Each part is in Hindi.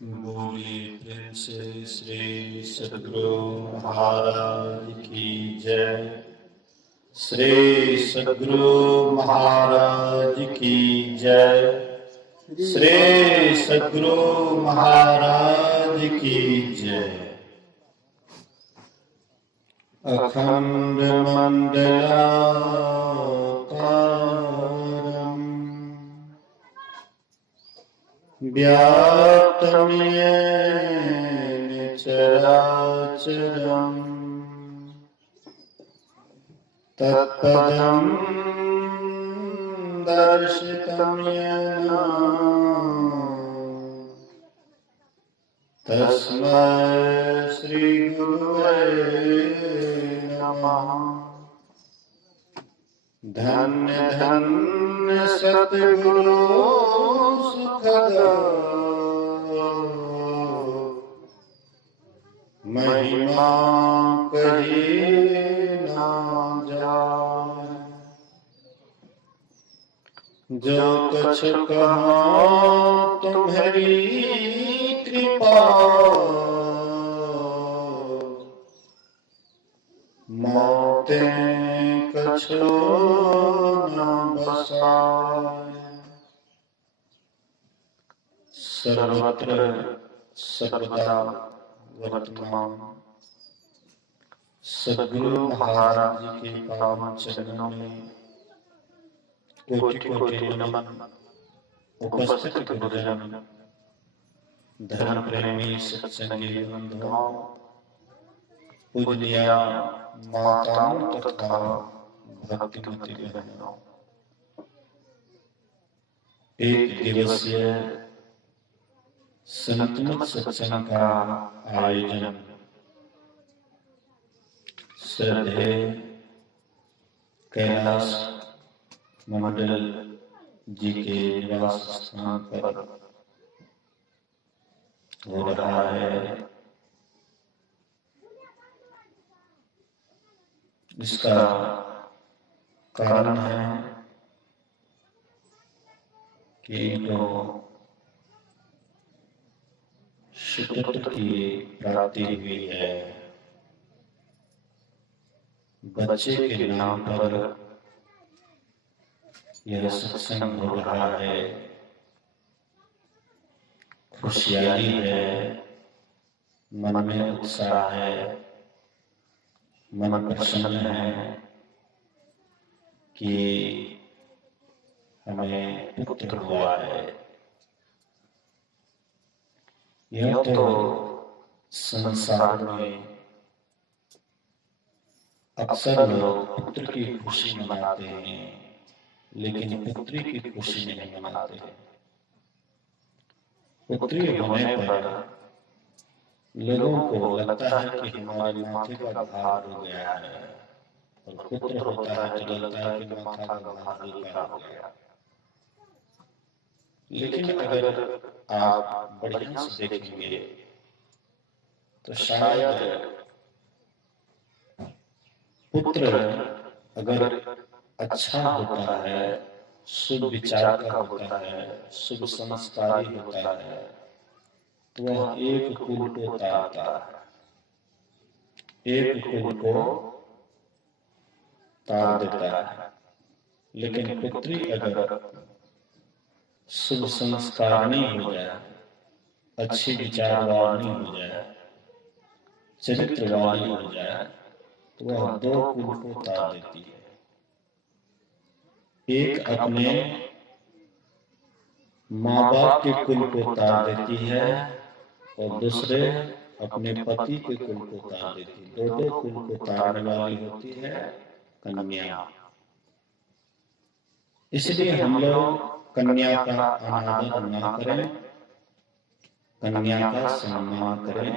बोलिए प्रेम से श्री सद्गुरु महाराज की जय। श्री सद्गुरु महाराज की जय। श्री सद्गुरु महाराज की जय। अखंड मंडलाकारं व्याप्तं येन चराचरं तत्पदं दर्शितं येन तस्मै श्री गुरुवे नमः। धन्य धन्य सद्गुरु सुखद महिमा कही ना जाए। जो कछ कहा तुम्हारी कृपा मोतें कछो न बसाए। सर्वत्र सर्वदा वर्तमान सद्गुरु महाराज जी के पावन चरणों में कोटि कोटि नमन। उपस्थित गुरुजन, धर्म प्रेमी सत्संगी बंधुओं, पूजनीय माताओं तथा भक्तिमती बहनों, एक दिवसीय संतमत सत्संग का आयोजन श्रद्धेय कैलाश मंडल जी के निवास स्थान पर हो रहा है। इसका कारण है कि इनको शुद्धत्व की प्राप्ति हुई है। बच्चे के नाम पर यह सत्संग हो रहा है। खुशहाली है, मन में उत्साह है, मन प्रसन्न है कि हमें पुत्र हुआ है। यह तो संसार में अक्सर लोग पुत्र की खुशी मनाते हैं, लेकिन पुत्री की खुशी नहीं मनाते। पुत्री होने पर लोगों को लगता है कि हमारे माथे का भार हो गया है, और पुत्र होता है तो लगता है कि माथा का भार हल्का हो गया। लेकिन अगर आप बढ़िया से देखेंगे तो शायद पुत्र अगर अच्छा होता है, शुभ विचार का होता है, शुभ संस्कारी होता है, तो वह एक कुल को तारता है, एक कुल को तार देता है। लेकिन पुत्री अगर शुभ संस्कारणी हो जाए, अच्छी विचारवाणी हो जाए, चरित्रवाणी हो जाए, तो वह दो कुल को तार देती है। एक अपने माँ बाप के कुल को तार देती है, और दूसरे अपने पति के कुल को तार देती है। दो दो कुल को तारने वाली होती है कन्या। इसलिए हम लोग कन्या का अनादर न करें, कन्या का सम्मान करें।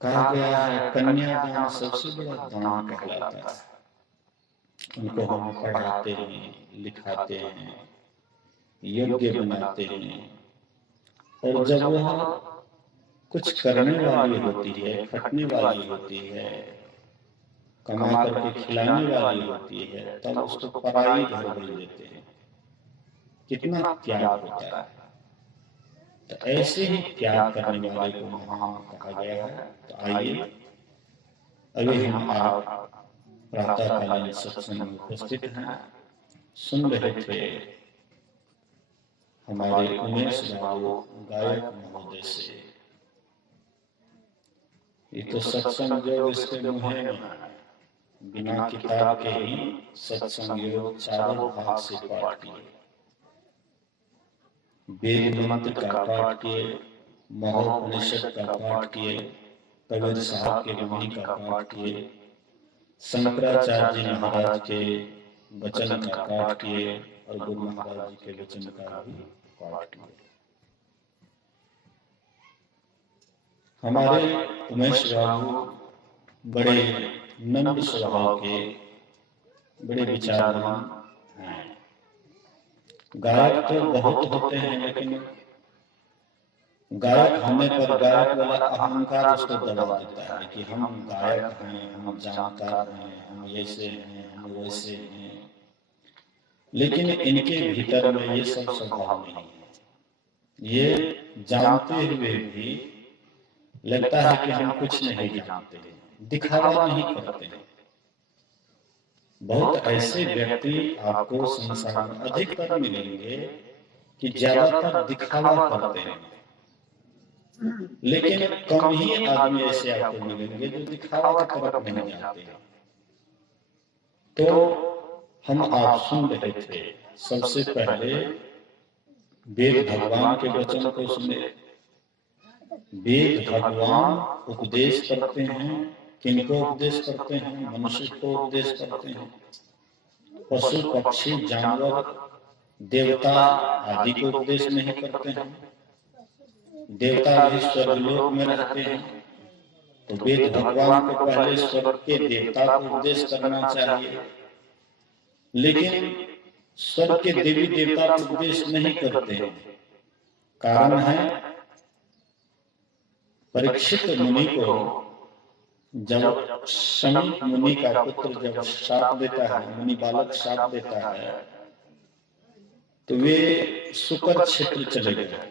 कहा गया है कन्यादान सबसे बड़ा दान कहलाता है। उनको हम पढ़ाते हैं, लिखाते हैं, योग्य बनाते हैं, और जब वह कुछ करने वाली होती है, खटने वाली होती है, कमा करके खिलाने वाली होती है, तब उसको पराई घर भेज देते हैं। कितना त्याग होता है। तो ऐसे ही त्याग करने वाले को महान कहा गया है। तो आइए अभी हम आप प्रातःकालीन सत्संग में उपस्थित हैं, सुन रहे थे हमारे उमेश बाबू गायक महोदय से। ये तो सत्संग योग इसके मुहे में बिना किताब के ही सत्संग योग चारों भाग से पाठ किए, वेद मंत्र का पाठ किए, महोपनिषद का पाठ किए, कबीर साहब के वाणी का पाठ किए, शंकराचार्य जी महाराज के वचन का पाठ किए और गुरु महाराज जी के वचन का भी पाठ किए। हमारे उमेश बाबू बड़े नम्र स्वभाव के, बड़े विचारवान हैं। गायक तो बहुत होते हैं, लेकिन गायक होने पर गायक वाला अहंकार उसको दबा देता है कि हम गायक हैं, हम जानकार हैं, हम ऐसे हैं, हम वैसे हैं। लेकिन इनके भीतर में ये सब स्वभाव नहीं है। ये जानते हुए भी लगता है कि हम कुछ नहीं जानते, दिखावा नहीं करते। बहुत ऐसे व्यक्ति आपको संसार में अधिकतर मिलेंगे कि ज्यादातर दिखावा करते हैं, लेकिन कम ही आदमी ऐसे आपको मिलेंगे जो दिखावा की तरफ नहीं जाते। तो हम आप सुन रहे थे, सबसे पहले वेद भगवान के वचन को सुने। वेद भगवान उपदेश करते हैं, किनको उपदेश करते हैं? मनुष्य को उपदेश करते हैं। पशु पक्षी जानवर देवता आदि को उपदेश नहीं करते हैं। देवता भी स्वर्गलोक में रहते हैं, तो वेद भगवान को पहले स्वर्ग के देवता को उपदेश करना चाहिए, लेकिन स्वर्ग के देवी देवता को उपदेश नहीं करते हैं। कारण है, परीक्षित मुनि को जब शमी मुनि का पुत्र जब शाप देता है, मुनि बालक शाप देता है, तो वे शुकर क्षेत्र चले गए।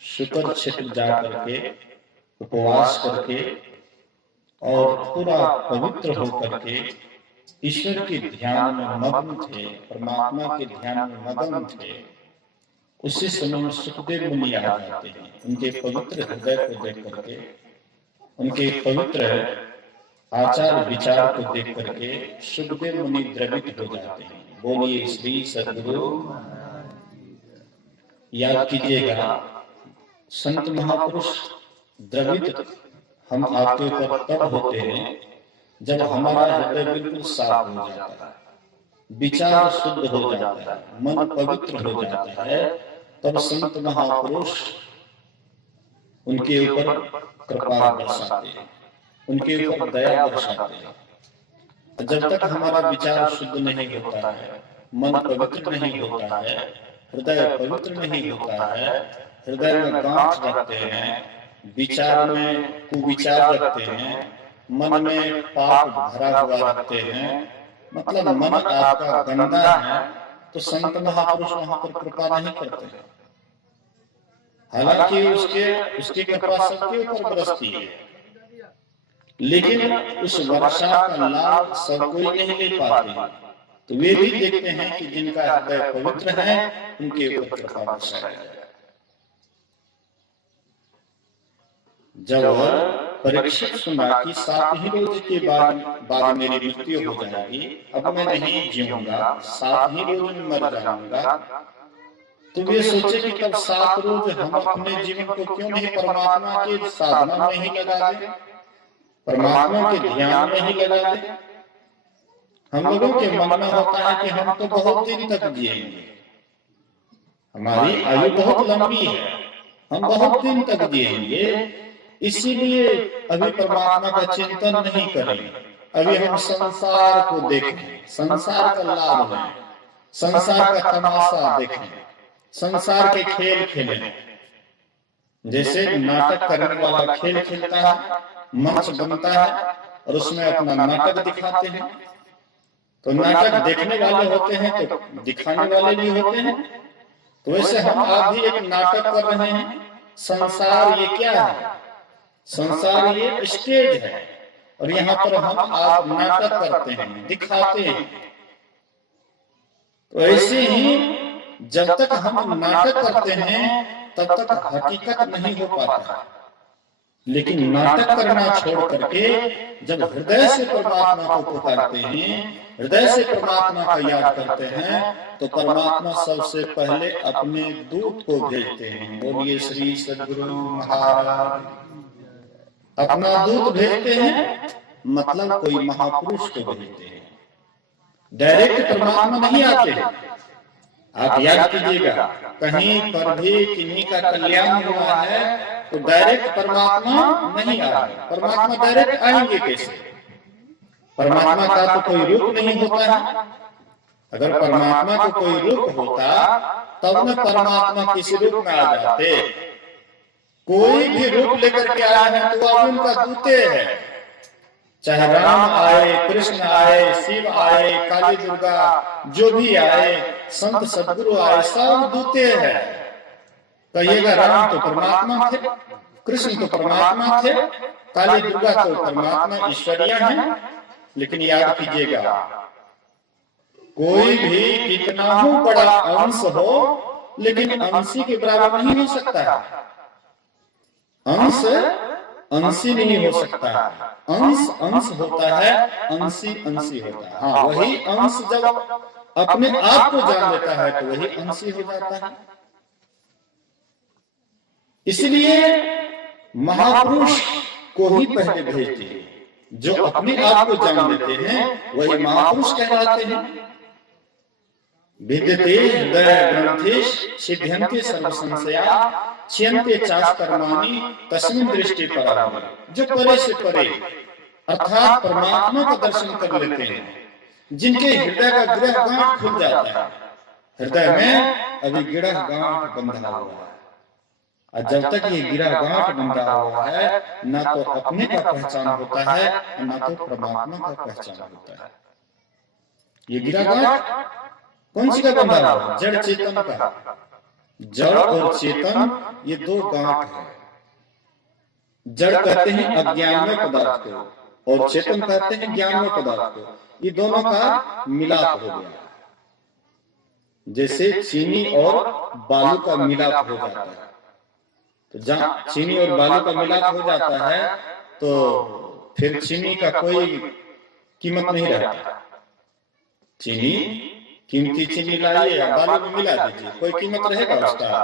शुकर क्षेत्र जाकर के उपवास करके और पूरा पवित्र होकर के ईश्वर के ध्यान में मग्न थे, परमात्मा के ध्यान में मग्न थे। उसी समय में सुखदेव मुनि आ जाते हैं। उनके पवित्र हृदय को देख करके, उनके पवित्र आचार विचार को देख करके सुखदेव मुनि द्रवित हो जाते हैं। बोलिए श्री सद्गुरु। याद कीजिएगा, संत महापुरुष द्रवित हम आपके ऊपर तब होते हैं जब हमारा हृदय बिल्कुल साफ हो जाता है, विचार शुद्ध हो जाता है, मन पवित्र हो जाता है, तब संत महापुरुष उनके ऊपर कृपा बरसाते हैं, उनके ऊपर दया बरसाते हैं। जब तक हमारा विचार शुद्ध नहीं होता है, मन पवित्र नहीं होता है, हृदय पवित्र नहीं होता है, हृदय में गांठ रखते हैं, विचार में कुविचार रखते हैं, मन में पाप भरा हुआ रखते हैं, मतलब मन आपका गंदा है, तो संत महापुरुष वहां पर कृपा नहीं करते हैं। हालांकि उसकी कृपा सबके ऊपर बरसती है, लेकिन उस वर्षा का लाभ सब कोई नहीं ले पाते। तो वे भी देखते हैं कि जिनका हृदय पवित्र है उनके ऊपर कृपा बरसाई जाए। जब परीक्षित सुना कि 7 ही रोज के बाद मेरी मृत्यु हो जाएगी, अब मैं नहीं जीऊंगा, 7 ही रोज में मर जाऊंगा, तो वे सोचे कि तब 7 रोज हम अपने जीवन को क्यों नहीं परमात्मा के साधना में ही लगा दें, परमात्मा के ध्यान में ही लगा दें। हम लोगों के मन में होता है कि हम तो बहुत दिन तक जिएंगे, हमारी आयु बहुत लंबी है, हम बहुत दिन तक जिएंगे, इसीलिए अभी परमात्मा का चिंतन नहीं करेंगे। अभी हम संसार को देखें, संसार का लाभ लें, संसार का तमाशा देखें, संसार के खेल खेलें। जैसे नाटक करने वाला खेल खेलता है, मंच बनता है और उसमें अपना नाटक दिखाते हैं, तो नाटक देखने वाले होते हैं तो दिखाने वाले भी होते हैं। तो वैसे हम आप भी एक नाटक कर रहे हैं। संसार ये क्या है? संसार ये स्टेज है और यहाँ पर हम आप नाटक करते हैं, दिखाते हैं। तो ऐसे ही जब तक हम नाटक करते हैं तब तक हकीकत नहीं हो पाता। लेकिन नाटक करना छोड़ करके जब हृदय से परमात्मा को पुकारते हैं, हृदय से परमात्मा का याद करते हैं, तो परमात्मा सबसे पहले अपने दूत को भेजते हैं। बोलिए श्री सद्गुरु महाराज। अपना दूत भेजते हैं मतलब कोई महापुरुष को भेजते हैं। डायरेक्ट परमात्मा नहीं आते हैं। आप याद कीजिएगा, कहीं पर भी किन्हीं का कल्याण हुआ है तो डायरेक्ट परमात्मा नहीं आ रहे। परमात्मा डायरेक्ट आएंगे कैसे? परमात्मा का तो कोई रूप नहीं होता है। अगर परमात्मा को कोई रूप होता तब न परमात्मा किसी रूप में आ जाते। कोई भी रूप लेकर के आए हैं तो आप उनका दूते हैं। चाहे राम आए, कृष्ण आए, शिव आए, काली दुर्गा, जो भी आए, संत सदगुरु आए, सब दूते हैं। कहिएगा राम तो परमात्मा थे, कृष्ण तो परमात्मा थे, काली दुर्गा तो परमात्मा ईश्वरिया है। लेकिन याद कीजिएगा, कोई भी कितना हो बड़ा अंश हो, लेकिन अंशी के बराबर नहीं हो सकता है। अंश अंशी नहीं हो सकता। अंश अंश होता है, अंशी अंशी होता है। हाँ, वही अंश जब अपने आप को जान लेता है तो वही अंशी हो जाता है। इसलिए महापुरुष को ही पहले भेजते हैं। जो अपने आप को जान लेते हैं वही महापुरुष कहलाते हैं। विद्यते हृदय ग्रंथेश सिद्ध्यन्ते सर्व संशया छियन्ते चाष्कर्माणि तस्मिन् दृष्टि पराम। जो परे से परे अर्थात परमात्मा का दर्शन कर लेते हैं, जिनके हृदय का गृह गांठ खुल जाता है। हृदय में अभी गृह गांठ बंधा हुआ है, और जब तक ये गृह गांठ बंधा हुआ है, ना तो अपने का पहचान होता है, ना तो परमात्मा का पहचान होता है। ये गृह गांठ कौन सी का बंधा हुआ? जड़ चेतन का। जड़ और चेतन ये दो गांठ है। जड़ कहते हैं अज्ञानमय पदार्थ को और चेतन कहते हैं ज्ञानमय पदार्थ को। ये दोनों का मिलाप हो गया। जैसे चीनी और बालू का मिलाप हो जाता है, तो जहाँ चीनी और बालू का मिलाप हो जाता है तो फिर चीनी का कोई कीमत नहीं रहता। चीनी कीमती चीनी लाइए, बालू में मिला दीजिए, कोई कीमत रहेगा उसका?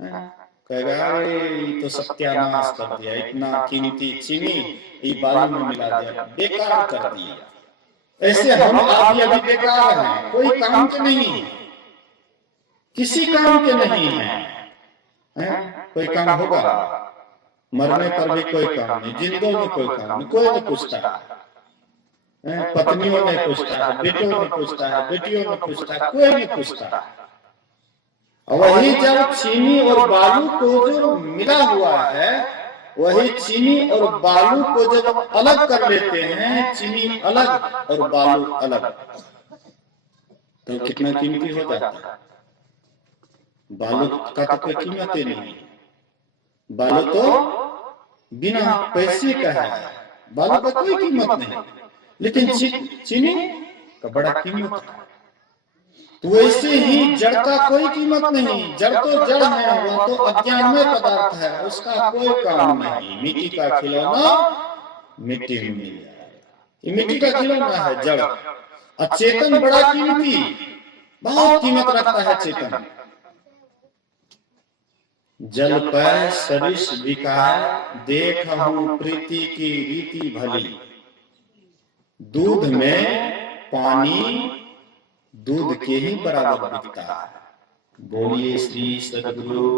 कहेगा अरे तो सत्यानाश कर दिया, इतना कीमती चीनी ये बालू में मिला दिया, बेकार कर दिया। ऐसे हम आप अभी बेकार हैं, कोई काम के नहीं, किसी काम के नहीं है। कोई काम होगा? मरने पर भी कोई काम नहीं, जिंदगी में कोई काम नहीं, कोई नहीं पूछता। पत्नियों ने पूछता है, बेटों ने पूछता है, बेटियों ने पूछता है, कोई नहीं पूछता। वही जब चीनी और बालू को जो मिला हुआ है, वही चीनी और बालू को जब अलग कर लेते हैं, चीनी अलग और बालू अलग, तो कितना कीमती हो जाता है। बालू का तो कोई कीमत ही नहीं। बालू तो बिना पैसे का है, बालू का कोई कीमत नहीं। लेकिन चीनी का बड़ा कीमत है। तो वैसे ही जड़ का कोई कीमत नहीं। जड़ तो जड़ है, वो तो अज्ञानमय पदार्थ है, उसका कोई काम नहीं। मिट्टी का खिलौना मिट्टी में मिल जाएगा, ये मिट्टी का खिलौना है जड़। और चेतन बड़ा कीमती, बहुत कीमत रखता है चेतन। जल पर सरिस बिकाय, देख हूं प्रीति की रीति भली। दूध में पानी दूध के ही बराबर बिकता है। बोलिए श्री सद्गुरु।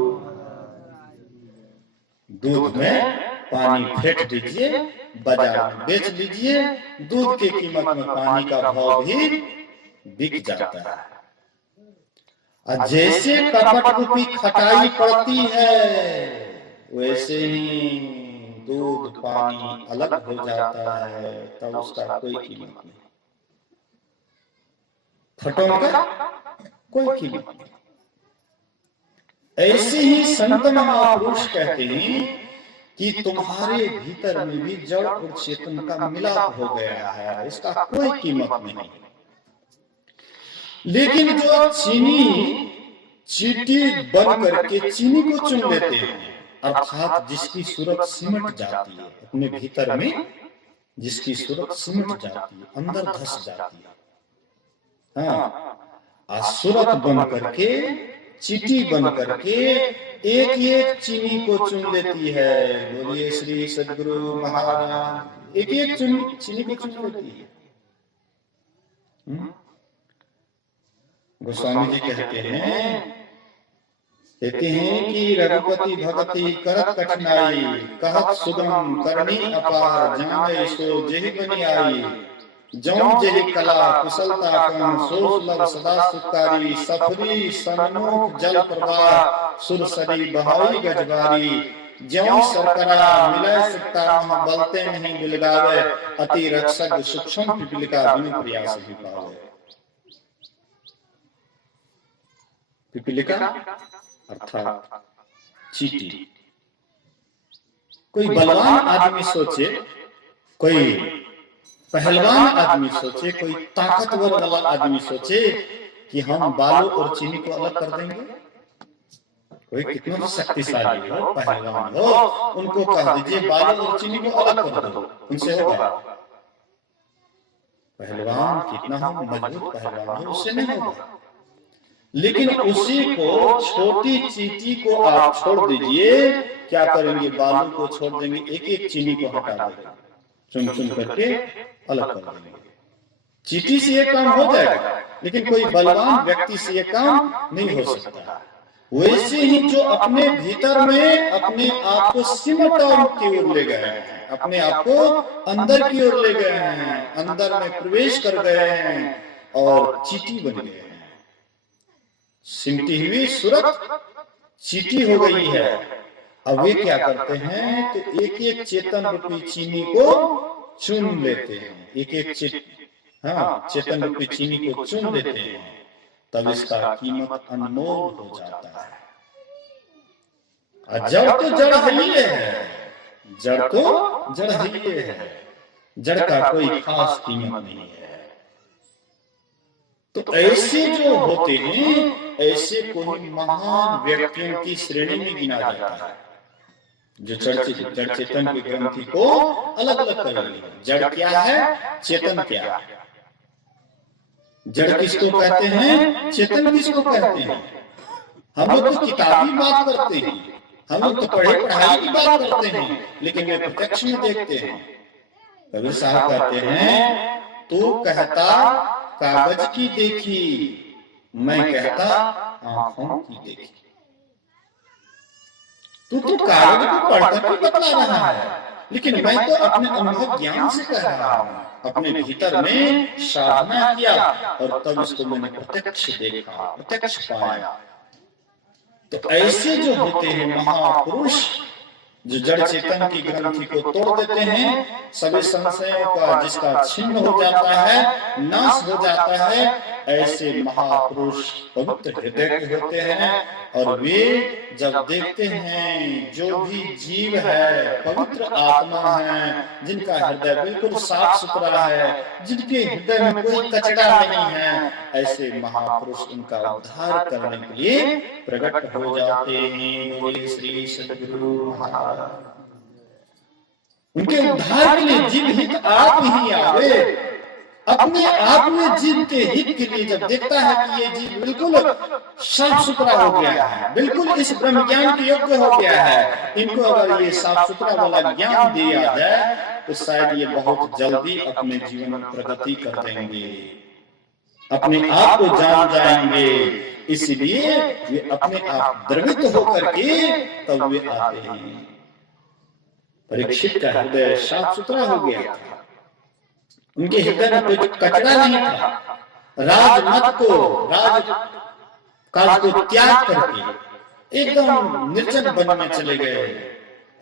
दूध में पानी फेंक दीजिए, बाजार में बेच दीजिए, दूध की कीमत में पानी का भाव भी बिक जाता है। और जैसे कपट रूपी खटाई पड़ती है, वैसे ही दूध पानी अलग हो जाता है, तब उसका कोई कीमत नहीं। फटों का कोई कीमत नहीं। ऐसे ही संत महापुरुष कहते हैं कि तुम्हारे भीतर में भी जड़ और चेतन का मिलाप हो गया है, इसका कोई कीमत नहीं। लेकिन जो चीनी चींटी बन करके चीनी को चुन लेते हैं, अर्थात जिसकी सूरत सिमट जाती है अपने भीतर में, जिसकी सूरत सिमट जाती है, अंदर धस जाती है, हाँ, सूरत बन करके, चींटी बन करके एक एक चीनी को चुन लेती है। बोलिए श्री सद्गुरु महाराज, एक एक चीनी को चुन लेती है। गोस्वामी जी कहते हैं कि रघुपति भगति करत कठिनाई, कहत सुगम करनी अपार, जाने सो जेहि बनि आई, जौन जेहि कला कुशलता कम, सो सुलभ सदा सुखकारी, सफरी सन्मुख जल प्रवाह, सुरसरी बहाई गजबारी, ज्यों सरकरा मिलय सुखता मह, बलते नहीं बिलगावे, अति रक्षक सूक्ष्म पिपलिका बिनु प्रयास भी पावे। पिपलिका अर्थात चींटी। कोई बलवान आदमी सोचे, कोई पहलवान आदमी सोचे, कोई ताकतवर वाला आदमी सोचे कि हम बालू और चीनी को अलग कर देंगे। कोई कितना शक्तिशाली हो, पहलवान हो, उनको कह दीजिए बालू और चीनी को अलग कर दो, उनसे होगा? पहलवान कितना हो, मजबूत पहलवान हो, उससे नहीं होगा। लेकिन उसी को, छोटी चींटी को आप छोड़ दीजिए, क्या करेंगे? बालू को छोड़ देंगे, एक एक चीनी को हटा देंगे, चुन चुन करके अलग कर देंगे। चींटी से ये काम हो जाएगा, लेकिन कोई बलवान व्यक्ति से ये काम नहीं हो सकता। वैसे ही जो अपने भीतर में अपने आप को सिमटाव की ओर ले गए हैं, अपने आप को अंदर की ओर ले गए हैं, अंदर में प्रवेश कर गए हैं और चींटी बन गए हैं। सिमटी हुई सूरत चींटी हो गई है। अब वे क्या करते हैं? तो एक एक चेतन रूपी चीनी को चुन लेते हैं, एक एक चेतन रूपी चीनी को चुन लेते हैं, तब इसका कीमत अनमोल हो जाता है। जड़ तो जड़ ही है, जड़ तो जड़ ही है, जड़ का कोई खास कीमत नहीं है। तो ऐसे जो होते हैं, ऐसे कोई महान व्यक्तियों की श्रेणी में गिना जाता है, जो जड़ चेतन की ग्रंथि को अलग अलग कर रही है। जड़ क्या है, चेतन क्या है? जड़ किसको कहते हैं, चेतन किसको कहते हैं? हम लोग तो किताबी बात करते हैं, हम लोग तो पढ़ाई की बात करते हैं, लेकिन वे प्रत्यक्ष में देखते हैं। कबीर साहब कहते हैं, तू कहता कागज की देखी, मैं कहता आंखों की देखी। तू तो कागज को पढ़कर भी बतला रहा है, लेकिन मैं तो अपने अनुभव ज्ञान से कह रहा हूँ। अपने भीतर में साधना किया और तब इसको मैंने प्रत्यक्ष देखा, प्रत्यक्ष पाया। तो ऐसे जो होते हैं महापुरुष, जो जड़ चेतन की ग्रंथि को तोड़ देते हैं, सभी संशयों का जिसका छिन्न हो जाता है, नाश हो जाता है, ऐसे महापुरुष पवित्र हृदय के होते हैं। और वे जब देखते हैं जो भी जीव है पवित्र आत्मा है, जिनका हृदय बिल्कुल साफ सुथरा है, जिनके हृदय में कोई कचरा नहीं है, ऐसे महापुरुष उनका उद्धार करने के लिए प्रकट हो जाते हैं। बोले श्री सद्गुरु महाराज। उनके उद्धार के लिए जीव हित आप ही आवे, अपने आप में जीव के हित के लिए जब देखता है कि ये जीव बिल्कुल साफ सुथरा हो गया है, बिल्कुल इस ब्रह्म ज्ञान के योग्य हो गया है, इनको अगर ये साफ सुथरा वाला ज्ञान दिया जाए तो शायद ये बहुत जल्दी अपने जीवन में प्रगति कर देंगे, अपने आप को जान जाएंगे। इसलिए वे अपने आप द्रवित होकर के तब वे आते हैं। परीक्षित का हृदय साफ सुथरा हो गया था, उनके हृदय में कोई कचरा नहीं था। राजमत को, राज काज को त्याग करके एकदम निर्जन वन में चले गए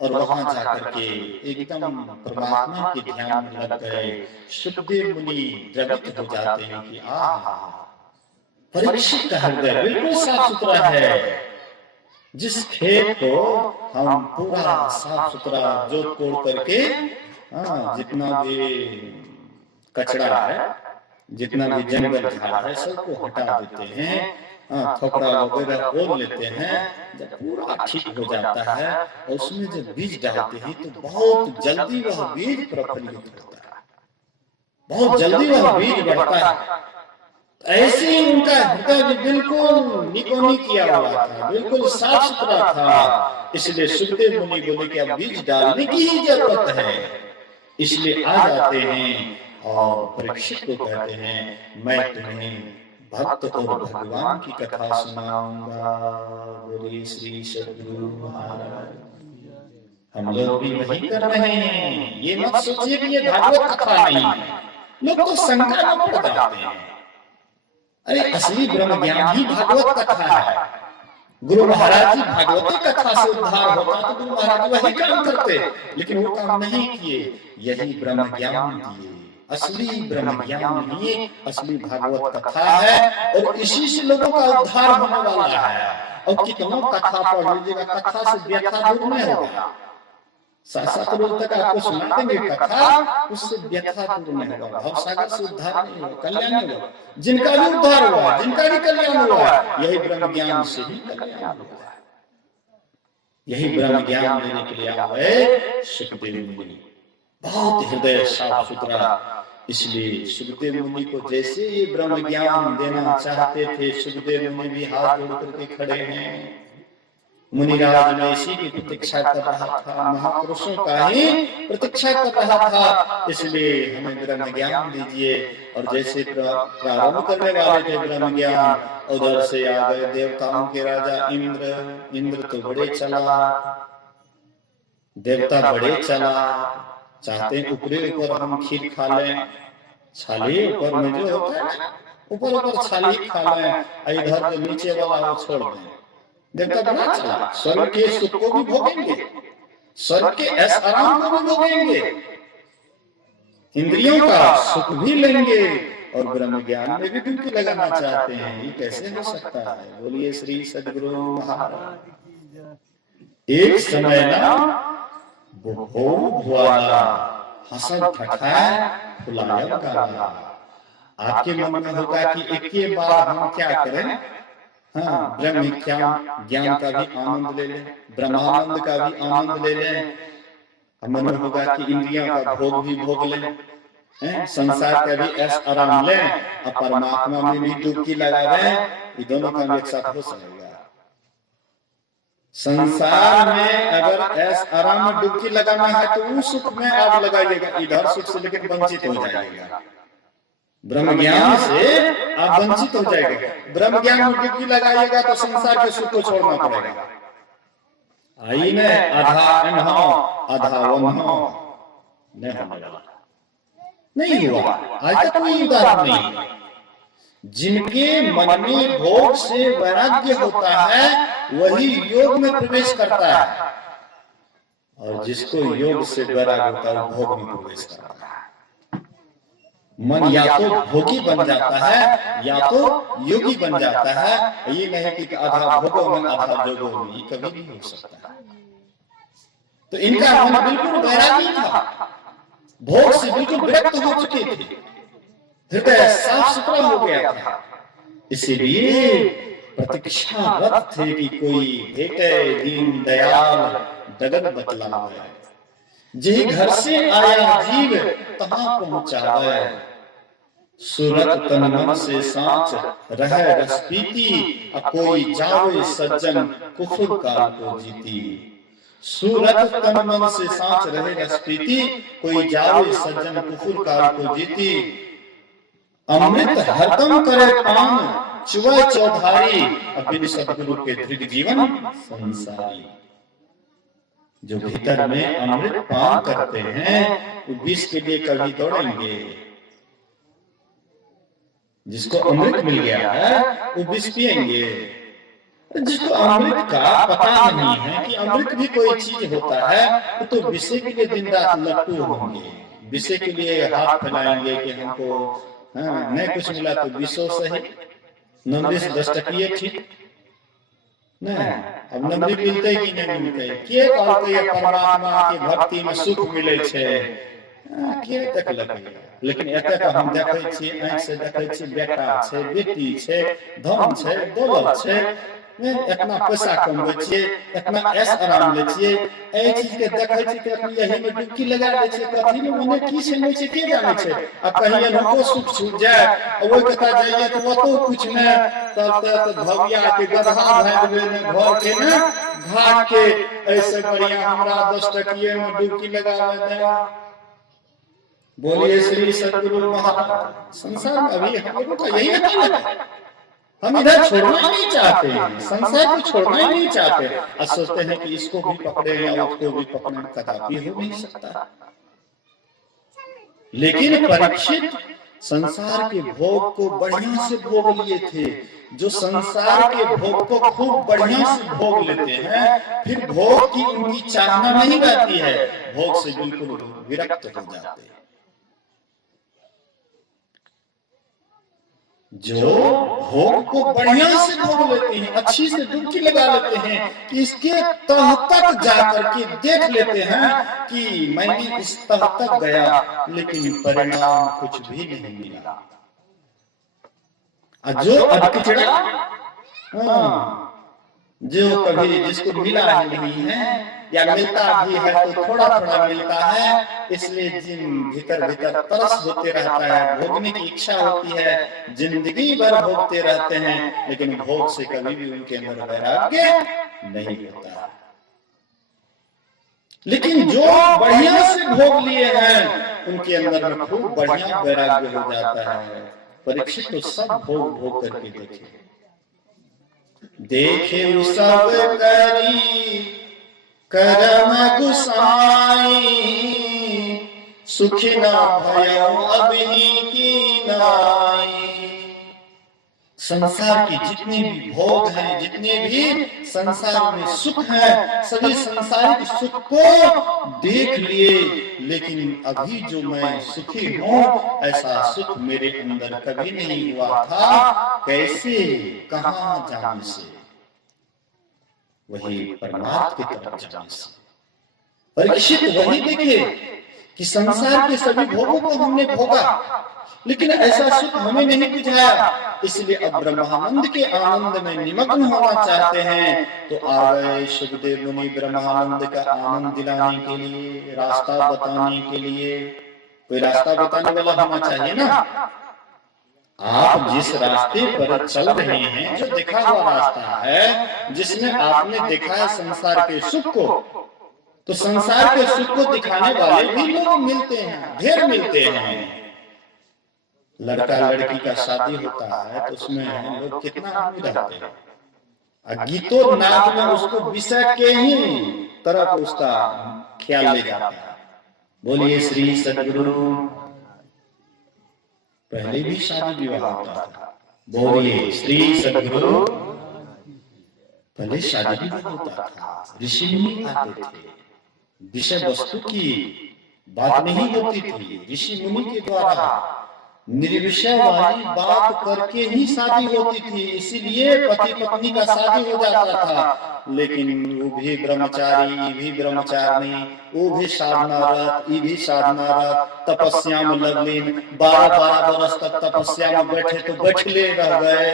और वहां जाकर के एकदम परमात्मा के ध्यान में लग गए। सुखदेव मुनि द्रवित हो जाते हैं कि परीक्षित का हृदय बिल्कुल साफ सुथरा है, जिस खेत को हम पूरा साफ सुथरा जोत तोड़ करके जितना भी कचरा है, जितना भी जंगल झाड़ है, सबको हटा देते हैं, थोपड़ा वगैरह ओढ़ लेते हैं, जब पूरा ठीक हो जाता है और उसमें जब बीज डालते हैं तो बहुत जल्दी वह बीज प्रफुल्लित होता है, बहुत जल्दी वह बीज बढ़ता है। ऐसे ही उनका हृदय भी बिल्कुल निकोनी किया हुआ था, बिल्कुल साफ सुथरा था। इसलिए सुखदेव मुनि बोले कि अब बीज डालने की ही जरूरत है। इसलिए आ जाते हैं और परीक्षित को कहते हैं, मैं तुम्हें भक्त और भगवान की कथा सुनाऊंगा। बोलिए श्री सद्गुरु महाराज। हम लोग भी वही कर रहे हैं। ये मत सोचिए कि ये भागवत कथा नहीं है। लोग तो शंका में पड़ जाते हैं, अरे असली ब्रह्म ज्ञान ही भागवत कथा है। गुरु महाराज जी भागवती कथा से उद्धार होता तो गुरु महाराज वही काम करते, लेकिन वो काम नहीं किए। यही ब्रह्म ज्ञान दिए, असली ब्रह्म ज्ञान ही असली भागवत कथा है और इसी से लोगों का उद्धार होने वाला है। और कितनों कथा पढ़ लीजिएगा, कथा से व्यथा दूर नहीं होगा। 7-7 रोज तक आपको सुना देंगे कथा, उससे व्यथा दूर नहीं होगा, भव सागर से उद्धार नहीं होगा, कल्याण नहीं होगा। जिनका भी उद्धार हुआ, जिनका भी कल्याण हुआ, यही ब्रह्म ज्ञान से ही कल्याण हुआ। यही ब्रह्म ज्ञान देने के लिए आए सुखदेव मुनि, बहुत हृदय साफ सुथरा। इसलिए सुखदेव मुनि को जैसे ये ब्रह्म ज्ञान देना चाहते थे, सुखदेव मुनि भी हाथ जोड़ करके खड़े हैं। मुनिराज ने इसी की प्रतीक्षा कर रहा था, महापुरुषों का ही प्रतीक्षा कर रहा था। इसलिए हमें ब्रह्म ज्ञान दीजिए। और जैसे प्रारंभ करने वाले थे ब्रह्म ज्ञान, उधर से आ गए देवताओं के राजा इंद्र। इंद्र तो बड़े चला, देवता बड़े चला, चाहते हैं ऊपरे ऊपर हम खीर खा लें, छाली ऊपर में जो होता है ऊपर ऊपर छाली खा लें, इधर जो नीचे वाला वो छोड़ दें। देवता बड़ा चला, स्वर्ग के सुख को भी भोगेंगे, स्वर्ग के ऐश आराम को भी भोगेंगे, इंद्रियों का सुख भी लेंगे और ब्रह्म ज्ञान में भी डुबकी लगाना चाहते हैं। ये कैसे हो सकता है? बोलिए श्री सद्गुरु महाराज। एक समय ना भुआला हंसत ठठाए फुलाया गाला। आपके मन में होगा कि एक ही बार हम क्या करें, ब्रह्म ज्ञान का भी आनंद ले लें, ब्रह्मानंद का भी आनंद ले लें। मन में होगा कि इंद्रियों का भोग भी भोग लें, संसार का भी ऐश आराम लें और परमात्मा में भी डुबकी लगावें। ये दोनों काम एक साथ हो सकेगा। संसार में अगर ऐश आराम में डुबकी लगाना है तो उस सुख में आप लगाइएगा, इधर सुख से लेकिन वंचित हो जाइएगा। ब्रह्म ज्ञान से आप वंचित हो जाएंगे। ब्रह्म ज्ञान में डुबकी लगाइएगा तो संसार के सुख को छोड़ना पड़ेगा। आई ने आधा अनहो आधा वनहो नहीं हुआ। आज तक कोई उदाहरण नहीं है। जिनके मन में भोग से वैराग्य होता है वही योग में प्रवेश करता है, और जिसको योग से वैराग्य होता है भोग में प्रवेश करता है। मन या तो भोगी बन जाता है या तो योगी बन जाता है। ये नहीं कि आधा भोगो में आधा जोगो में, ये कभी नहीं हो सकता। तो इनका मन बिल्कुल वैरागी था, भोग से बिल्कुल विरक्त हो चुके थे, हृदय साफ सुथरा हो गया था। इसीलिए प्रतीक्षारत थे कि कोई भेटे दीन दयाल डगर बतलावे। जेहि घर से आया जीव तहां पहुंचावे, सूरत तन मन से सांच रह रस पीती, कोई जावे सज्जन कुफुर काल को जीती। सूरत तन मन से सांच रहे रस पीती, कोई जावे सज्जन कुफुर काल को जीती। अमृत हरदम करे पान चुवा चौधारी, बिन सतगुरु के दृढ़ जीवन संसारी। जो भीतर में अमृत पान करते हैं वो विष के लिए कभी दौड़ेंगे। जिसको अमृत मिल गया है वो विष पिएंगे। जिसको अमृत का पता नहीं है कि अमृत भी कोई चीज होता है, तो विषय के लिए दिन रात लट्टू होंगे, विषय के लिए हाथ फैलाएंगे कि हमको नहीं कुछ मिला तो विषो सही, 9 10 टकिए ठीक। नहीं, अब नबरी मिलते कि नहीं मिलते, के कहते हैं परमात्मा के भक्ति में सुख मिले छे, के देखलकै। लेकिन एते तो हम देखै छी, आँख से देखै छी, बेटा छै, बेटी छै, धन छै, दौलत छै, इतना पैसा कमबै छियै, इतना ऐश आराम ले छियै, एहि चीज के देखै छी कि अपनी यही में डुबकी लगा दै छियै, कथी में मने की छै नहीं छै के जाने छै। आ कहिए हमको सुख छूट जाए, ओइ कथा जाइए तो ओतो कुछ ने, तब तक धविया के गधा भाग ले घर के ना घाट के, ऐसे बढ़िया हमरा 10 टकिए में डुबकी लगावे दे। बोलिए श्री सद्गुरु महाराज। संसार में अभी हम लोगों का यही हाल है, हम इधर छोड़ना ही नहीं चाहते हैं, संसार को छोड़ना ही नहीं चाहते, और सोचते हैं कि इसको भी पकड़े या उसको भी पकड़े, कदापि हो नहीं सकता। लेकिन परीक्षित संसार के भोग को बढ़िया से भोग लिए थे। जो संसार के भोग को खूब बढ़िया से भोग लेते हैं, फिर भोग की उनकी चाहना नहीं रहती है, भोग से बिल्कुल विरक्त हो जाते हैं। जो भोग को बढ़िया से भोग लेते हैं, अच्छी से डुबकी लगा लेते हैं, कि इसके तह तक जाकर के देख लेते हैं कि मैंने इस तह तक गया, लेकिन परिणाम कुछ भी नहीं मिला। जो अटकिचड़ा, जो कभी जिसको मिला ही नहीं है, या मिलता भी है तो थोड़ा थोड़ा मिलता है, इसलिए जिन भीतर भीतर तरस होते रहता है, भोगने की इच्छा होती है, जिंदगी भर भोगते रहते हैं, लेकिन भोग से कभी भी उनके अंदर वैराग्य नहीं होता। लेकिन जो बढ़िया से भोग लिए हैं, उनके अंदर में खूब बढ़िया वैराग्य हो जाता है। परीक्षित तो सब भोग भोग करके देखे सब करी करम गुसाई, सुखी न भयो अबही की नाई। संसार के जितने भी भोग हैं, जितने भी संसार में सुख हैं, सभी संसारिक सुख को देख लिए, लेकिन अभी जो मैं सुखी हूँ, ऐसा सुख मेरे अंदर कभी नहीं हुआ था। कैसे, कहाँ जाने से? वही परमार्थ की तरफ जाने से। परीक्षित वही देखे कि संसार के सभी भोगों को हमने भोगा, लेकिन ऐसा सुख हमें नहीं बुझाया, इसलिए अब ब्रह्मानंद के आनंद में निमग्न होना चाहते हैं। तो आ गए सुखदेव मुनि ब्रह्मानंद का आनंद दिलाने के लिए, रास्ता बताने के लिए। कोई रास्ता बताने वाला होना चाहिए ना। आप जिस रास्ते पर चल रहे हैं, जो देखा हुआ रास्ता है, जिसमें आपने देखा है संसार के सुख को, तो संसार के सुख को दिखाने वाले भी लोग मिलते हैं, ढेर मिलते हैं। लड़का लड़की का शादी होता है तो उसमें लोग कितना आदमी रहते हैं, गीतो नाच में उसको विषय के ही तरफ उसका ख्याल ले जाता है। बोलिए श्री सद्गुरु। पहले भी शादी विवाह होता था। बोलिए श्री सद्गुरु। पहले शादी विवाह होता था, ऋषि मुनि आते थे, विषय वस्तु की बात नहीं होती थी, ऋषि मुनि के द्वारा निर्विषय वाली बात करके ही शादी होती थी। इसीलिए पति पत्नी का शादी हो जाता था। लेकिन वो भी ब्रह्मचारी, ये भी ब्रह्मचारिणी, वो भी साधनारत, ये भी साधनारत, तपस्या में लगलीन, 12-12 वर्ष तक तपस्या में बैठे तो बैठले रह गए।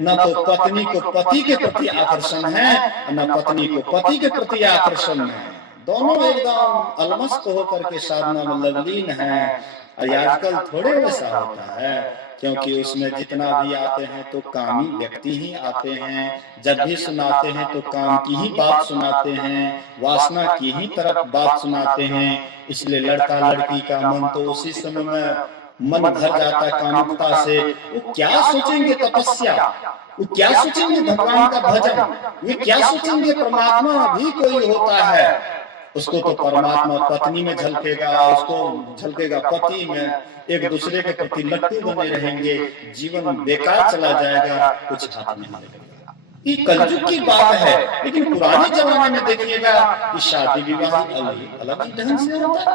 न तो पत्नी को पति के प्रति आकर्षण है, न पत्नी को पति के प्रति आकर्षण है। दोनों एकदम अलमस्त होकर के साधना में लगलीन है। और आजकल थोड़े वैसा होता है, क्योंकि उसमें जितना भी आते हैं तो कामी व्यक्ति ही आते हैं। जब भी सुनाते हैं तो काम की ही बात सुनाते हैं, वासना की ही तरफ बात सुनाते हैं। इसलिए लड़का लड़की का मन तो उसी समय में मन भर जाता है कामुकता से। वो क्या सोचेंगे तपस्या, वो क्या सोचेंगे भगवान का भजन, वे क्या सोचेंगे परमात्मा भी कोई होता है। उसको तो परमात्मा पत्नी में झलकेगा, उसको झलकेगा पति में, एक दूसरे के प्रति लट्टू बने रहेंगे, जीवन बेकार चला जाएगा, कुछ हाथ नहीं लगेगा। ये कलयुग की बात है। लेकिन पुराने जमाने में देखिएगा कि शादी विवाह अलग अलग ढंग से होता था।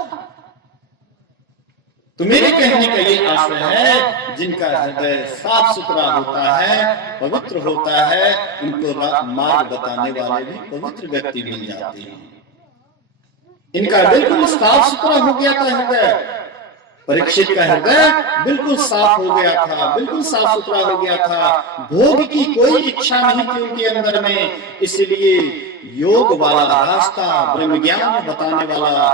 तो मेरे कहने का ये आशय है, जिनका हृदय साफ सुथरा होता है, पवित्र होता है, उनको मार्ग बताने वाले भी पवित्र व्यक्ति मिल जाते हैं। इनका बिल्कुल साफ सुथरा हो गया था हृदय। परीक्षित का हृदय बिल्कुल साफ हो गया था, बिल्कुल साफ सुथरा हो गया था। भोग की कोई इच्छा नहीं थी उनके अंदर में। इसलिए योग वाला रास्ता, ब्रह्म ज्ञान बताने वाला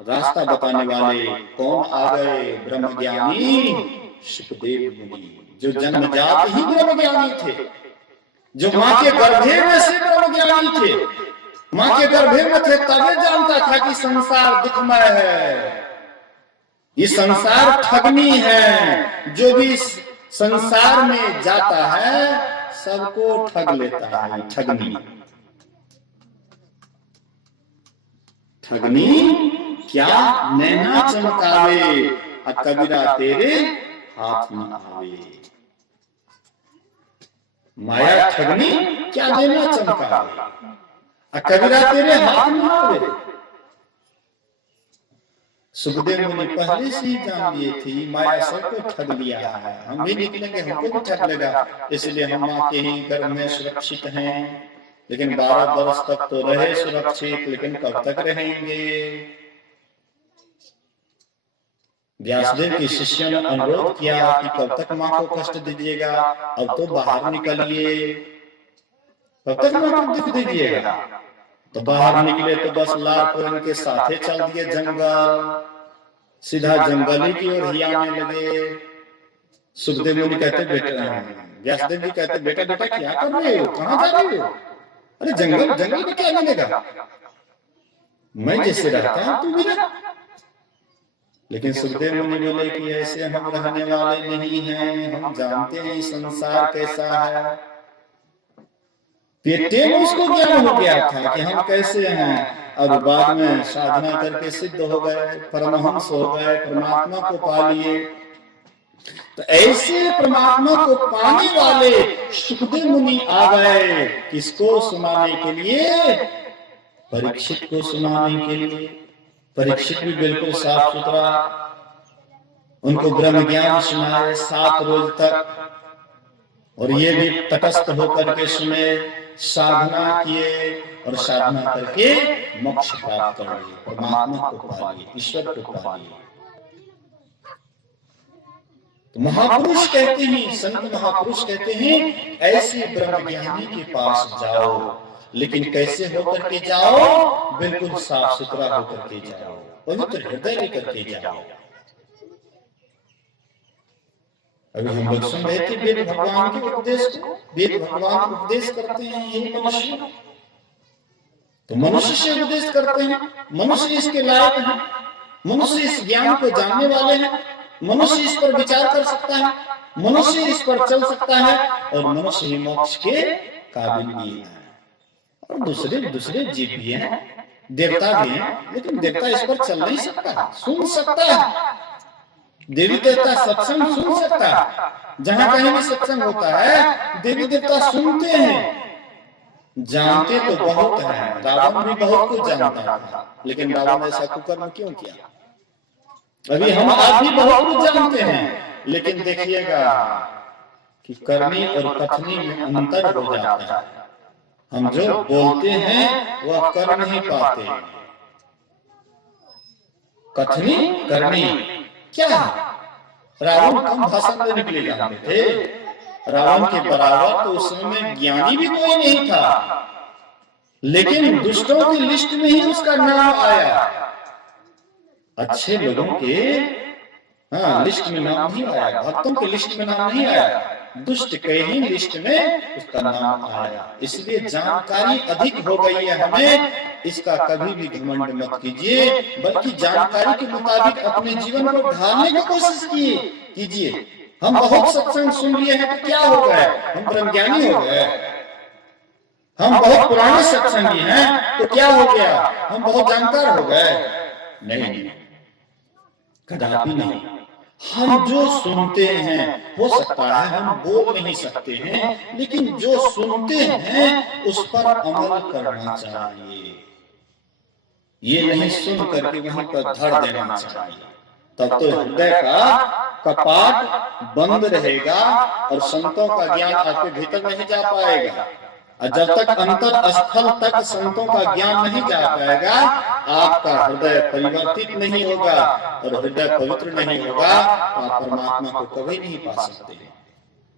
रास्ता बताने वाले कौन आ गए? ब्रह्म ज्ञानी सुखदेव मुनि, जो जन्मजात ही ब्रह्म ज्ञानी थे, जो माँ के गर्भे में से ब्रह्म ज्ञानी थे। माँ के गर्भे में थे तभी जानता था कि संसार दुखमय है, ये संसार ठगनी है। जो भी संसार में जाता है सबको ठग लेता है। ठगनी ठगनी क्या नैना चमकावे, कबीरा तेरे हाथ में आवे। माया ठगनी क्या नैना चमकावे, कबीरा तेरे हाथ में आवे। सुखदेव मुनि पहले से ही जान लिए थी माया सबको ठग लिया है। हम भी निकलेंगे, हमको भी ठग लेगा। इसलिए हम माँ के ही गर्भ में सुरक्षित हैं। लेकिन 12 वर्ष तक तो रहे सुरक्षित, लेकिन कब तक रहेंगे? व्यासदेव के शिष्यों ने अनुरोध किया कि कब तक माँ को कष्ट दीजिएगा, अब तो बाहर निकलिए, कब तक माँ को दुख दीजिएगा। तो बाहर निकले तो बस लाल पुरन के साथे चल दिए जंगल, सीधा जंगली की ओर ही आने लगे। सुखदेव मुनि कहते बेटा, व्यासदेव जी कहते बेटा बेटा क्या कर रहे हो, कहाँ जा रहे हो? अरे जंगल जंगल में क्या मिलेगा, मैं जैसे रहता हूँ तू भी रह। लेकिन सुखदेव मुनि बोले कि ऐसे हम रहने वाले नहीं हैं, हम जानते हैं संसार कैसा है। पेटे में उसको ज्ञान हो गया था कि हम कैसे हैं। अब बाद में साधना करके सिद्ध हो गए, परमहंस हो गए, परमात्मा को पा लिए। तो ऐसे परमात्मा को पाने वाले सुखदेव मुनि आ गए, किसको सुनाने के लिए? परीक्षित को सुनाने के लिए। परीक्षित भी बिल्कुल साफ सुथरा, उनको ब्रह्म ज्ञान सुनाए 7 रोज तक, और ये भी तटस्थ होकर के सुने, साधना किए, और साधना करके मोक्ष प्राप्त कर लिए, परमात्मा को पा लिए, ईश्वर को पा लिए। तो महापुरुष कहते हैं, संत महापुरुष कहते हैं, ऐसे ब्रह्म ज्ञानी के पास जाओ। लेकिन कैसे होकर के जाओ? बिल्कुल साफ सुथरा होकर के जाओ, पवित्र हृदय लेकर के जाओ। अभी हम लोग सुन रहे थे वेद भगवान के उपदेश को, वेद भगवान उपदेश करते हैं यही मनुष्य, तो मनुष्य से उपदेश करते हैं। मनुष्य इसके लायक है, मनुष्य इस ज्ञान को जानने वाले हैं, मनुष्य इस पर विचार कर सकता है, मनुष्य इस पर चल सकता है, और मनुष्य ही मोक्ष के काबिल भी है। और दूसरे जीव भी हैं, देवता भी हैं, लेकिन देवता इस पर चल नहीं सकता, सुन सकता है। देवी देवता सत्संग सुन सकता है, जहां कहीं भी सत्संग होता है देवी देवता सुनते हैं। जानते तो बहुत है, रावण भी बहुत कुछ जानता था, लेकिन रावण ऐसा कुकर्म क्यों किया? अभी हम आप भी बहुत कुछ जानते हैं, लेकिन देखिएगा कि करनी और कथनी में अंतर हो जाता है। हम जो बोलते हैं वह कर नहीं पाते। कथनी करनी क्या है? रावण कम भाषण देने के लिए जानते थे। रावण के बराबर तो उस समय ज्ञानी भी कोई नहीं था, लेकिन दुष्टों की लिस्ट में ही उसका नाम आया। अच्छे लोगों के लिस्ट में नाम नहीं आया, भक्तों के लिस्ट में नाम नहीं आया, दुष्ट के ही लिस्ट में उसका नाम आया। इसलिए जानकारी अधिक हो गई है हमें, इसका कभी भी घमंड मत कीजिए, बल्कि जानकारी के मुताबिक अपने जीवन को ढालने की कोशिश कीजिए। हम बहुत सत्संग सुन लिए हैं तो क्या हो गए? हम ब्रह्मज्ञानी हो गए। हम बहुत पुराने सत्संगी हैं तो क्या हो गया? हम बहुत जानकार हो गए? नहीं, कदापि नहीं। हम जो सुनते हैं, हो सकता है हम बोल नहीं सकते हैं, लेकिन जो सुनते हैं उस पर अमल करना चाहिए। ये नहीं सुन करके वहीं पर धर देना चाहिए। तब तो हृदय का कपाट बंद रहेगा और संतों का ज्ञान आपके भीतर नहीं जा पाएगा। और जब तक अंतर स्थल तक संतों का ज्ञान नहीं जा पाएगा, आपका हृदय परिवर्तित नहीं होगा, और हृदय पवित्र नहीं होगा तो आप परमात्मा को कभी नहीं पा सकते।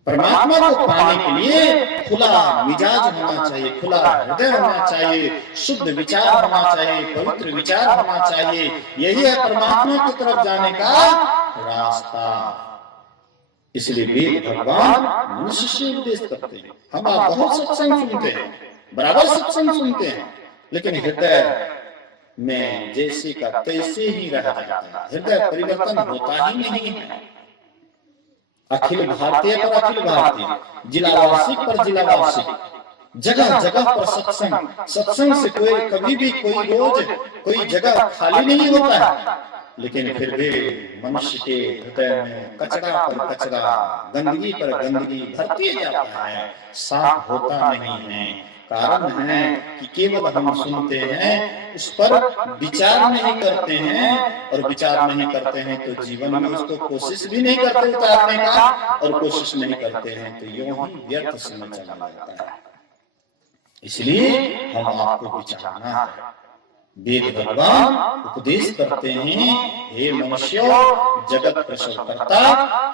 परमात्मा को पाने के लिए खुला मिजाज होना चाहिए, खुला हृदय होना चाहिए, शुद्ध विचार होना चाहिए, पवित्र विचार होना चाहिए। यही है परमात्मा की तरफ जाने का रास्ता। इसलिए वेद भगवान मनुष्य से उपदेश करते हैं। हम आप बहुत सत्संग सुनते हैं, बराबर सत्संग सुनते हैं, लेकिन हृदय में जैसे का तैसे ही रह जाता है। हृदय परिवर्तन होता ही नहीं है। अखिल भारतीय पर अखिल भारतीय, जिलावासी पर जिलावासी, जगह जगह पर सत्संग। सत्संग से कोई कभी भी कोई रोज कोई जगह खाली नहीं होता है, लेकिन फिर भी मनुष्य के हृदय में कचरा पर कचरा, गंदगी पर गंदगी भरती जाता है, साफ होता नहीं है। कारण है कि केवल हम सुनते हैं, उस पर विचार नहीं करते हैं, और विचार नहीं करते हैं तो जीवन में उसको कोशिश भी नहीं करते उतारने का, और कोशिश नहीं करते हैं तो यूं ही व्यर्थ समय चला जाता है। इसलिए हम आपको विचारना है। वेद भगवान उपदेश करते हैं, हे मनुष्य, जगत प्रसवकर्ता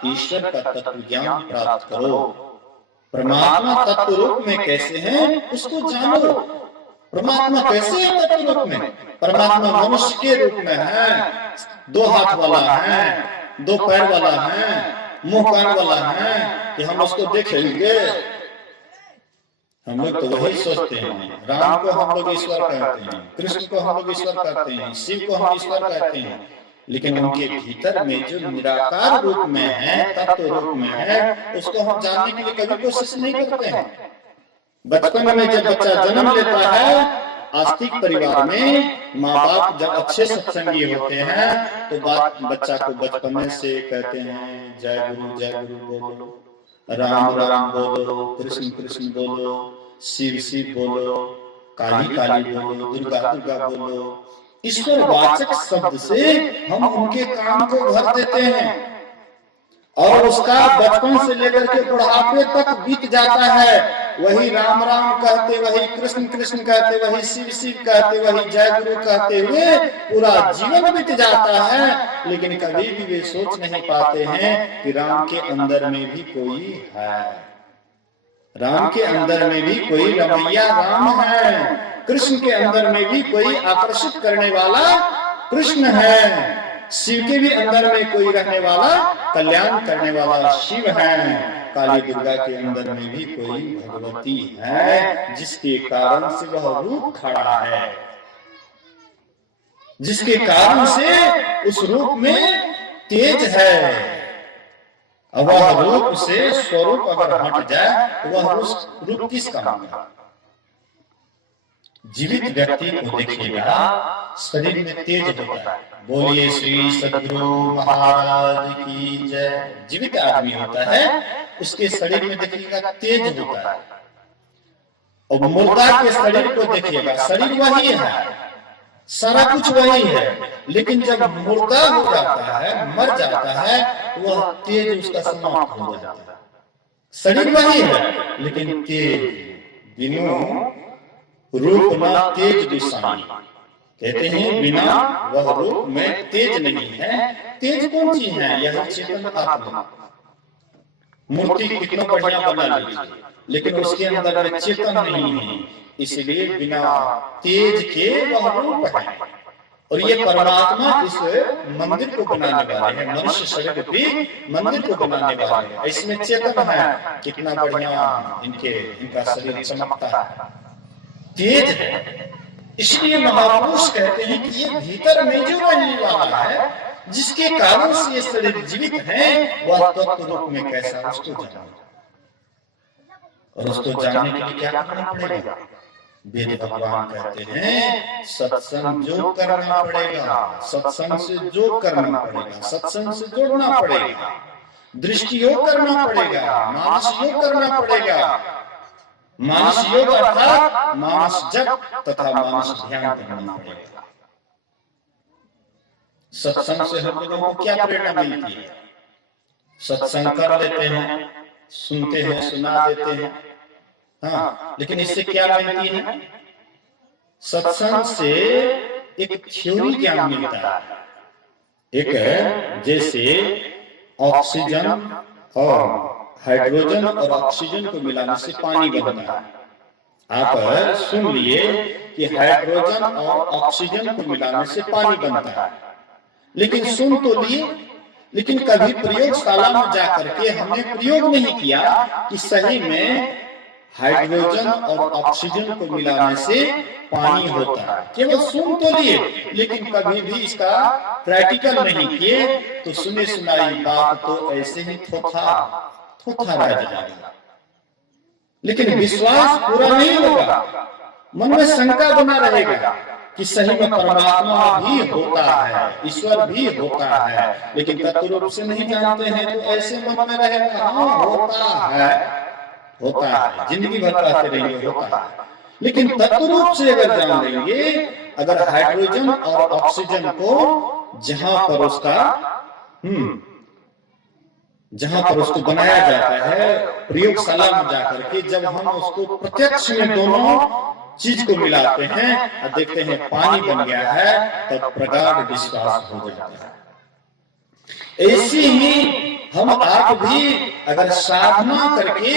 ईश्वर का तत्व ज्ञान प्राप्त करो। परमात्मा तत्व रूप में कैसे हैं उसको जानो। परमात्मा कैसे है तत्व रूप में? परमात्मा मनुष्य के रूप में है, 2 हाथ वाला है, 2 पैर वाला है, मुंह कान वाला है कि हम उसको देखेंगे। हम लोग तो वही सोचते हैं। राम को हम लोग ईश्वर कहते हैं, कृष्ण को हम लोग ईश्वर कहते हैं, शिव को हम ईश्वर कहते हैं, लेकिन उनके भीतर में जो निराकार रूप में है, तत्व रूप में है, उसको हम जानने के लिए कभी कोशिश नहीं करते हैं। बचपन में जब बच्चा जन्म लेता है, आस्तिक परिवार में माँ बाप जब अच्छे सत्संगी होते हैं तो बच्चा को बचपन से कहते हैं जय गुरु बोलो, राम राम बोलो, कृष्ण कृष्ण बोलो, शिव शिव बोलो, काली काली बोलो, दुर्गा दुर्गा बोलो। ईश्वर वाचक शब्द से हम उनके काम को भर देते हैं, और उसका बचपन से लेकर के बुढ़ापे तक बीत जाता है। वही राम राम कहते, वही कृष्ण कृष्ण कहते, वही शिव शिव कहते, वही जय गुरु कहते हुए पूरा जीवन बीत जाता है, लेकिन कभी भी वे सोच नहीं पाते हैं कि राम के अंदर में भी कोई है, राम के अंदर में भी कोई रमैया राम है, कृष्ण के अंदर में भी कोई आकर्षित करने वाला कृष्ण है, शिव के भी अंदर में कोई रहने वाला कल्याण करने वाला शिव है, काली दुर्गा के अंदर में भी कोई भगवती है, जिसके कारण से वह रूप खड़ा है, जिसके कारण से उस रूप में तेज है। वह रूप से स्वरूप अगर हट जाए, वह रूप किस काम का? जीवित व्यक्ति को देखिएगा, शरीर में तेज होता है। बोलिए श्री सद्गुरु महाराज की जय। जीवित आदमी होता है, उसके शरीर में देखिएगा तेज होता है, और मुर्दा के शरीर को देखिएगा, शरीर वही है, सारा कुछ वही है, लेकिन जब मुर्दा हो जाता है, मर जाता है, वह तेज उसका समाप्त हो जाता है। शरीर वही है, लेकिन तेज बिनु रूप न तेज दुसानी, कहते हैं बिना वह रूप में तेज नहीं है। तेज कौन सी है? यह चेतन आत्मा। मूर्ति कितना बढ़िया बना लीजिए, लेकिन उसके अंदर में चेतन नहीं है, इसलिए बिना तेज के वह रूप है। और ये परमात्मा इस मंदिर को बनाने वाले हैं, मनुष्य शरीर भी मंदिर को बनाने वाले हैं। इसमें चेतन है, कितना बढ़िया इनका शरीर चमकता है, तेज है। इसलिए महापुरुष कहते हैं कि ये भीतर में जो रहने वाला है, जिसके कारण से ये शरीर जीवित है, वह तत्व रूप में कैसा, उसको जानो। और उसको जानने के लिए क्या करना पड़ेगा? वेद भगवान कहते हैं सत्संग जो करना पड़ेगा, सत्संग से जो करना पड़ेगा, सत्संग से जोड़ना पड़ेगा, दृष्टि योग करना पड़ेगा, मानस योग करना पड़ेगा। मानस योग अर्थात मानस जप तथा मानस ध्यान करना पड़ेगा। सत्संग से हम लोगों को क्या प्रेरणा मिलती है? सत्संग कर लेते हैं, सुनते हैं, सुना देते हैं, हाँ, लेकिन इससे क्या मिलती है? सत्संग से एक थ्योरी ज्ञान मिलता है। एक जैसे ऑक्सीजन और हाइड्रोजन और ऑक्सीजन को मिलाने से पानी बनता है। आप सुन लिए कि हाइड्रोजन और ऑक्सीजन को मिलाने से पानी बनता है, लेकिन सुन तो लिए, लेकिन कभी प्रयोगशाला में जाकर के हमने प्रयोग नहीं किया कि सही में हाइड्रोजन और ऑक्सीजन को मिलाने से पानी होता है। केवल सुन तो लिए, लेकिन कभी भी इसका प्रैक्टिकल नहीं किए, तो सुने सुनाई बात तो ऐसे ही थोथा रह जाएगा, लेकिन विश्वास पूरा नहीं होगा। मन में शंका बना रहेगा कि सही में परमात्मा भी होता है, ईश्वर भी होता है, लेकिन तत्व रूप से नहीं जानते हैं, तो ऐसे मन में रहेगा हाँ होता है, जिंदगी भर कहते रहेंगे होता है। लेकिन तत्व रूप से अगर जान लेंगे, अगर हाइड्रोजन और ऑक्सीजन को जहां पर उसको बनाया जाता है प्रयोगशाला में जाकर के, जब हम उसको प्रत्यक्ष में दोनों चीज को मिलाते हैं और देखते हैं पानी बन गया है, तब प्रगाढ़ विश्वास हो जाता है। ऐसे ही हम आप भी अगर साधना करके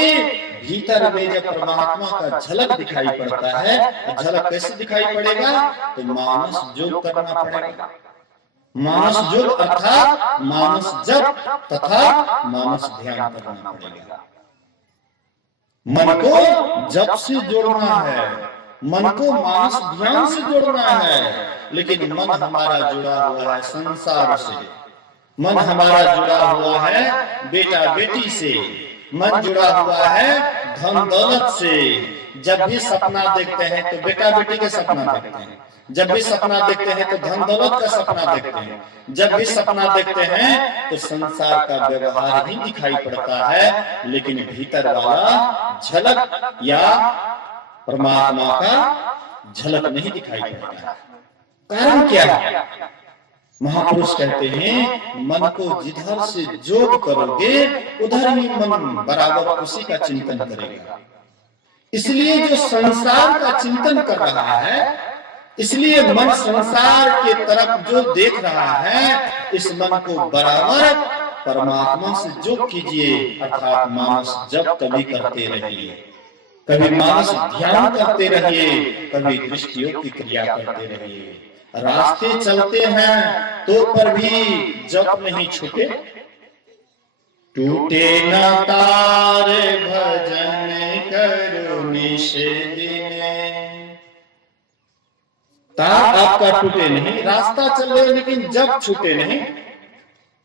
भीतर में जब परमात्मा का झलक दिखाई पड़ता है, झलक कैसे दिखाई पड़ेगा? तो मानस योग करना पड़ेगा। मानस योग अर्थात मानस जप तथा मानस ध्यान करना पड़ेगा। मन को जप से जोड़ना है, मन को मानस ध्यान से जोड़ना है, लेकिन मन हमारा जुड़ा हुआ है संसार से, मन हमारा जुड़ा हुआ है बेटा बेटी से, मन जुड़ा हुआ है धन दौलत से। जब भी सपना देखते हैं तो बेटा बेटी के सपना देखते हैं, जब भी सपना देखते हैं तो धन दौलत का सपना देखते हैं, जब भी सपना देखते हैं तो संसार का व्यवहार ही दिखाई पड़ता है, लेकिन भीतर वाला झलक या परमात्मा का झलक नहीं दिखाई पड़ता। कारण क्या है? महापुरुष कहते हैं मन को जिधर से जोग करोगे उधर ही मन बराबर उसी का चिंतन करेगा। इसलिए जो संसार का चिंतन कर रहा है, इसलिए मन संसार के तरफ जो देख रहा है, इस मन को बराबर परमात्मा से जोग कीजिए, अर्थात मानस जप कभी करते रहिए, कभी मानस ध्यान करते रहिए, कभी दृष्टि योग की क्रिया करते रहिए। रास्ते चलते हैं तो पर भी जप नहीं छूटे, टूटे न तार भजन करो निषेदिने। तार आपका टूटे नहीं, रास्ता चल रहे लेकिन जप छूटे नहीं।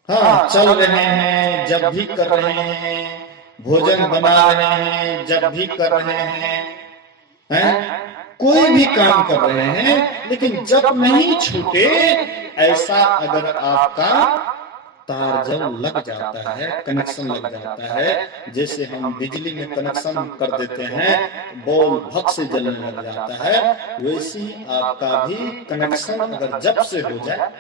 हाँ, चल रहे हैं, जब भी कर रहे हैं, भोजन बना रहे हैं, जब भी कर रहे हैं, कोई भी काम कर रहे हैं, लेकिन जब नहीं छूटे, ऐसा अगर आपका तार जब लग जाता है, कनेक्शन लग जाता है, जैसे हम बिजली में कनेक्शन कर देते हैं, बॉल भक से जलने लग जाता है, वैसे ही आपका भी कनेक्शन अगर जब से हो जाए,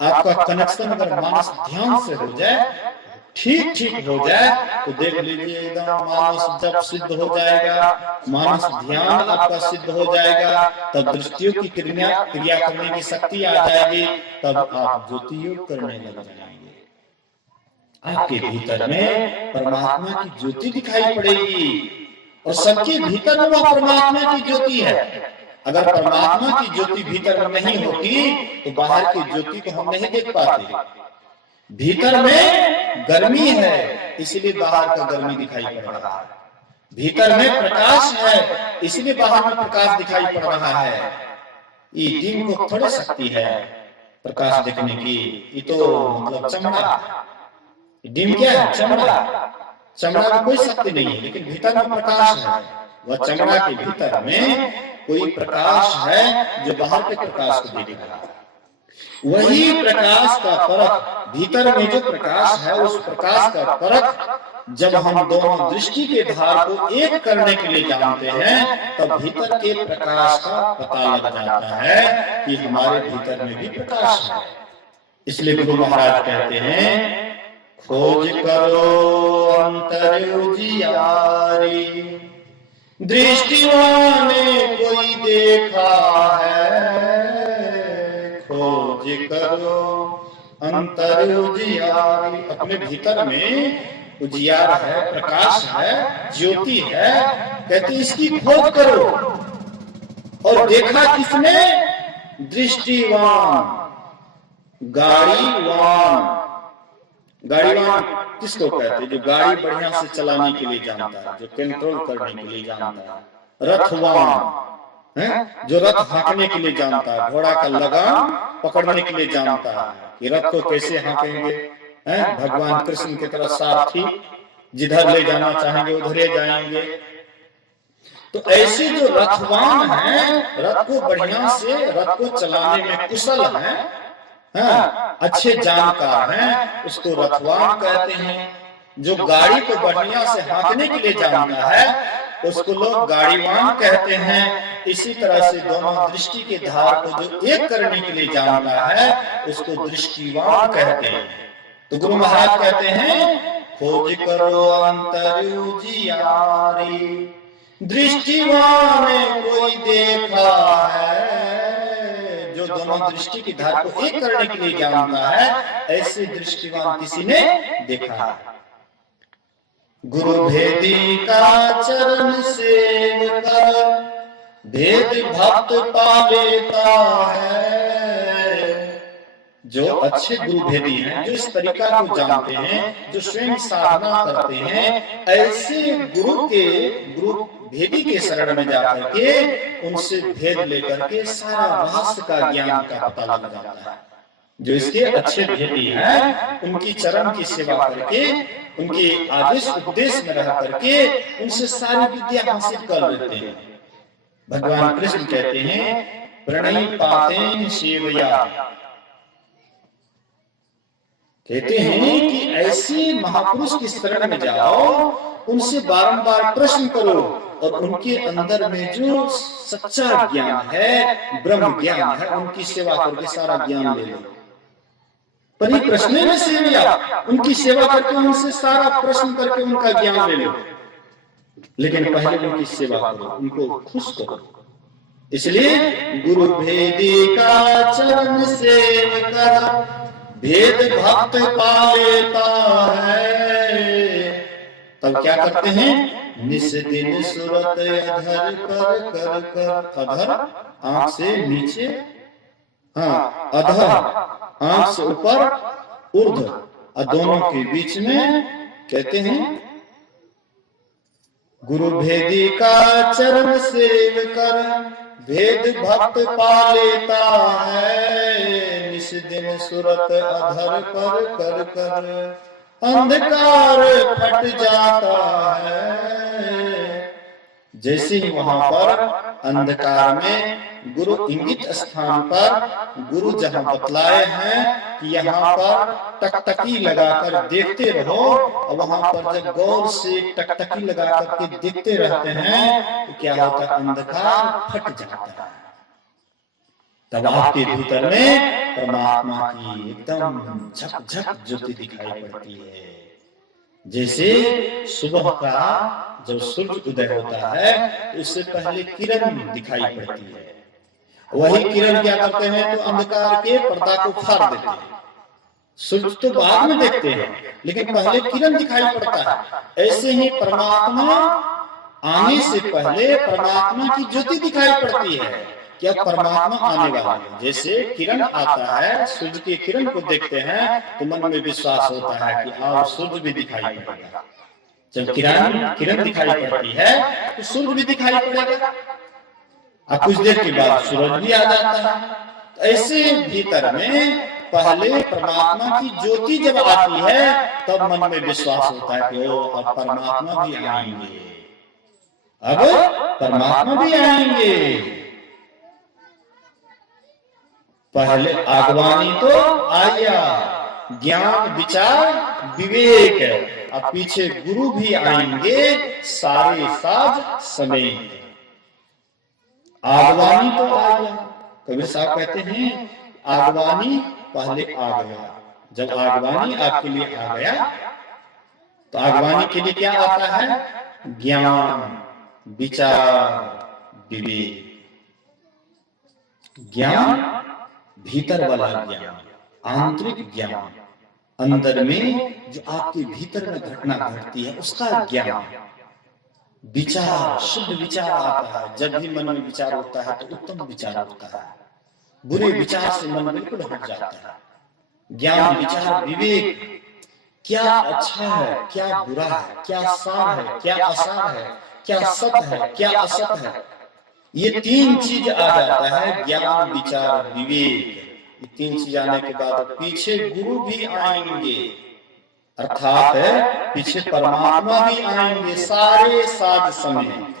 आपका कनेक्शन अगर मानस ध्यान से हो जाए, ठीक हो जाए, तो देख लीजिए एकदम मानस जप सिद्ध हो जाएगा, मानस ध्यान आपका सिद्ध हो जाएगा, तब दृष्टियों की क्रिया करने की शक्ति आ जाएगी, तब आप ज्योति योग करने लग जाएंगे। आपके भीतर में परमात्मा की ज्योति दिखाई पड़ेगी, और सबके भीतर में वो परमात्मा की ज्योति है। अगर परमात्मा की ज्योति भीतर में नहीं होती तो बाहर की ज्योति को हम नहीं देख पाते। भीतर में गर्मी है, इसलिए बाहर का गर्मी दिखाई पड़ रहा है। भीतर में प्रकाश है, इसलिए बाहर में प्रकाश दिखाई पड़ रहा है। ये दिन को थोड़ी शक्ति है प्रकाश देखने की, ये तो मतलब चमड़ा। डिम क्या है? चमड़ा में कोई शक्ति नहीं है, लेकिन भीतर में प्रकाश है। वह चमड़ा के भीतर में कोई प्रकाश है जो बाहर के प्रकाश को देख रहा है। वही प्रकाश का परख, भीतर में जो प्रकाश है, उस प्रकाश का परख जब हम दोनों दृष्टि के धार को एक करने के लिए जानते हैं, तब भीतर के प्रकाश का पता लग जाता है कि हमारे भीतर में भी प्रकाश है। इसलिए गुरु महाराज कहते हैं, खोज करो अंतर उजियारी, दृष्टिवान ने कोई देखा है, खोज करो अंतर उजियारी। अपने भीतर में उजियार है, प्रकाश है, ज्योति है, कहते इसकी खोज करो। और देखा किसने? दृष्टिवान, गाड़ीवान। गाड़ीवान किसको कहते हैं? जो गाड़ी बढ़िया से चलाने के लिए जानता है, जो कंट्रोल करने के लिए जानता है। रथवान है, जो रथ हाँकने के लिए जानता है, घोड़ा का लगाम पकड़ने के लिए जानता है कि रथ को कैसे हाँकेंगे। भगवान कृष्ण की तरह सारथी, जिधर ले जाना चाहेंगे उधर ले जाएंगे। तो ऐसे जो रथवान हैं, रथ को बढ़िया से, रथ को चलाने में कुशल हैं, अच्छे जानकार हैं, उसको रथवान कहते हैं। जो गाड़ी को बढ़िया से हाँकने के लिए जानता है, उसको लोग गाड़ीवान कहते हैं। इसी तरह से दोनों दृष्टि के धार को जो एक करने के लिए जानता है, उसको दृष्टिवान कहते हैं। तो गुरु महाराज कहते हैं, खोज करो अंतर उजियारी, दृष्टिवान ने कोई देखा है। जो दोनों दृष्टि की धार को एक करने के लिए जानता है, ऐसे दृष्टिवान किसी ने देखा है। गुरु भेदी का चरण सेव कर, भेद भक्त पा लेता है। जो अच्छे गुरु भेदी हैं, जो इस तरीका को जानते हैं, जो स्वयं साधना करते हैं, ऐसे गुरु भेदी के शरण में जाकर के उनसे भेद लेकर के सारा रहस्य का ज्ञान का पता लग जाता है। जो इसके अच्छे भेदी हैं, उनकी चरण की सेवा करके, उनके आदेश उपदेश में रह करके उनसे सारी विद्या हासिल कर लेते हैं। भगवान कृष्ण कहते हैं, प्रणय पाते सेवया, कहते हैं कि ऐसे महापुरुष की शरण में जाओ, उनसे बारंबार प्रश्न करो और उनके अंदर में जो सच्चा ज्ञान है, ब्रह्म ज्ञान है, उनकी सेवा करके सारा ज्ञान ले लो। परिप्रश्न में सेविया, उनकी सेवा करके उनसे सारा प्रश्न करके उनका ज्ञान ले लो। लेकिन पहले उनकी सेवा करो, उनको खुश करो। इसलिए गुरु भेदी का चरण सेव कर, भेद भक्त पा लेता है। तब क्या करते हैं? निस दिन सुरत अधर कर कर कर, अधर आंख से नीचे, अधर आंख से ऊपर, ऊर्ध्व, और दोनों के बीच में कहते हैं, गुरु भेदी का चरण सेव कर, भेद भक्त पा लेता है। निस दिन सुरत अधर पर कर कर, अंधकार फट जाता है। जैसे ही वहां पर अंधकार में गुरु इंगित स्थान पर गुरु जहां बतलाए हैं कि यहाँ पर टकटकी लगाकर देखते रहो, और वहां पर जब गौर से टकटकी लगा करके देखते रहते हैं तो क्या होता है? अंधकार फट जाता है। तब आपके भीतर में परमात्मा की एकदम झकझक ज्योति दिखाई पड़ती है। जैसे सुबह का जब सूर्य उदय होता है, उससे पहले किरण दिखाई पड़ती है। वही किरण क्या करते हैं? तो अंधकार के पर्दा को फाड़ देते हैं। सूर्य तो बाद में देखते हैं, लेकिन पहले किरण दिखाई पड़ता है। ऐसे ही परमात्मा आने से पहले परमात्मा की ज्योति दिखाई पड़ती है। क्या परमात्मा आने वाला है? जैसे किरण आता है, सूर्य की किरण को देखते हैं तो मन में विश्वास होता है कि आओ सूर्य भी दिखाई पड़ेगा। जब किरण दिखाई पड़ती है तो सूर्य भी दिखाई पड़ेगा, और कुछ देर के बाद सूरज भी आ जाता है। ऐसे भीतर में पहले परमात्मा की ज्योति जब आती है, तब मन में विश्वास होता है कि ओ अब परमात्मा भी आएंगे, अब परमात्मा भी आएंगे। पहले आगवानी तो आया, ज्ञान विचार विवेक, अब पीछे गुरु भी आएंगे सारे साज समेत। आगवानी तो आया, कबीर साहब कहते हैं आगवानी पहले आ गया। जब आगवानी आपके लिए आ गया तो आगवानी के लिए क्या आता है? ज्ञान, विचार, विवेक। ज्ञान भीतर वाला ज्ञान, आंतरिक ज्ञान, अंदर में जो आपके भीतर में घटना घटती है उसका ज्ञान। विचार, शुद्ध विचार आता है। जब भी मन में विचार होता है तो उत्तम विचार होता है। बुरे विचार से मन बिल्कुल हट जाता है। ज्ञान, विचार, विवेक, क्या अच्छा है, क्या बुरा है, क्या सार है, क्या असार है, क्या सत है, क्या असत है, ये तीन चीज आ जाता है। ज्ञान, विचार, विवेक, ये तीन चीज आने के बाद पीछे गुरु भी आएंगे, अर्थात पीछे परमात्मा भी आएंगे सारे साध समय।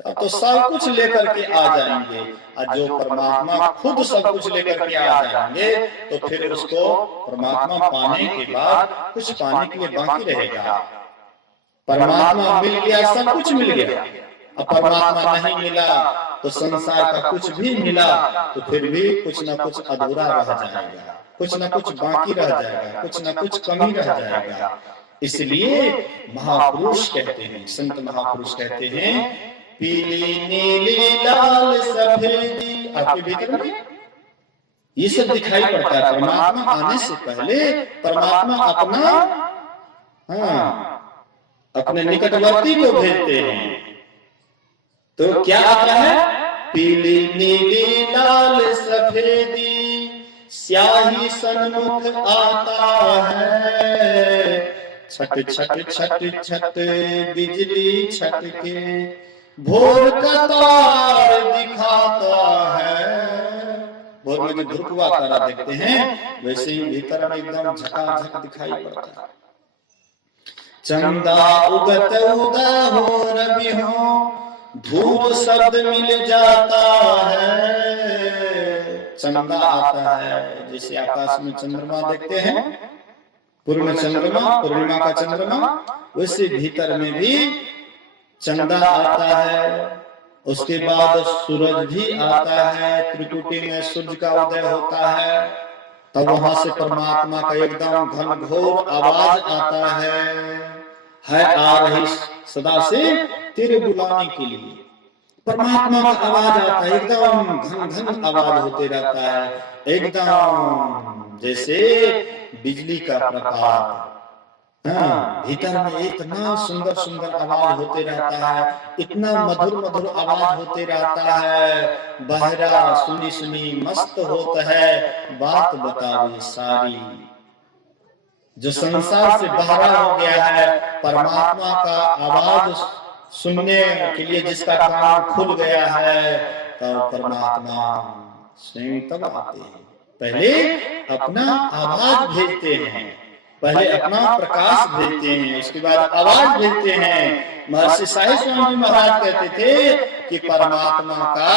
अब तो सब कुछ लेकर के आ जाएंगे, और जो परमात्मा खुद सब कुछ लेकर के आ जाएंगे तो फिर उसको परमात्मा पाने के बाद कुछ पाने के लिए बाकी रहेगा। परमात्मा मिल गया, सब कुछ मिल गया। अब परमात्मा नहीं मिला तो संसार का कुछ भी मिला तो फिर भी कुछ ना कुछ अधूरा रह जाएगा, कुछ ना कुछ बाकी रह जाएगा, कुछ ना कुछ कमी रह जाएगा। इसलिए महापुरुष कहते हैं, संत महापुरुष कहते हैं, पीली नीली लाल सफेदी। आपके भीतर में ये सब दिखाई पड़ता है। परमात्मा आने से पहले परमात्मा अपने निकटवर्ती को भेजते हैं। तो क्या आता है? पीली नीली लाल सफेदी, स्याही सन्मुख आता है, छट छट छट छट बिजली छटके, भोर का तार दिखाता है। भोर में जो ध्रुव हुआ तारा देखते हैं वैसे ही भीतर में एकदम झकाझक दिखाई पड़ता है। चंदा उगत उदय हो रवि हो, धूल शब्द मिल जाता है। चंदा आता है, जैसे आकाश में चंद्रमा देखते हैं, पूर्ण चंद्रमा, पूर्णिमा का चंद्रमा, वैसे भीतर में भी चंदा आता है। उसके बाद सूरज भी आता है, त्रिकुटी में सूर्य का उदय होता है। तब वहां से परमात्मा का एकदम घनघोर आवाज आता है आ रही सदा से तेरे बुलाने के लिए। परमात्मा का आवाज आता है, एकदम घन घन आवाज होते रहता है, एकदम जैसे बिजली का प्रकाश। भीतर में इतना सुंदर सुंदर आवाज होते रहता है, इतना मधुर मधुर आवाज होते रहता है। बहरा सुनी सुनी मस्त होता है, बात बतावे सारी। जो संसार से बहरा हो गया है, परमात्मा का आवाज सुनने के लिए जिसका कान खुल गया है, तब परमात्मा स्वयं तब आते हैं। पहले अपना आवाज भेजते हैं, पहले अपना प्रकाश भेजते हैं, उसके बाद आवाज भेजते हैं। महर्षि साईं स्वामी महाराज कहते थे कि परमात्मा का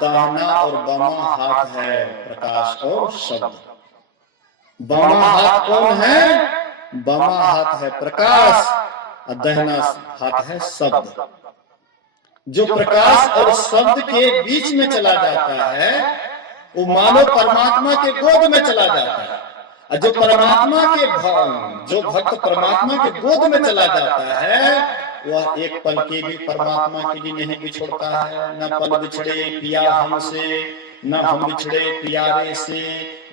दाहिना और बामा हाथ है प्रकाश और शब्द। बामा हाथ कौन है? बामा हाथ है प्रकाश और दाहिना हाथ है शब्द। जो प्रकाश और शब्द के बीच में चला जाता है वो मानो परमात्मा के गोद में चला जाता है। और जो भक्त परमात्मा के गोद में चला जाता है वह एक पल के भी परमात्मा के लिए नहीं बिछोड़ता है। न पल बिछड़े पिया हमसे, न हम बिछड़े पियारे से,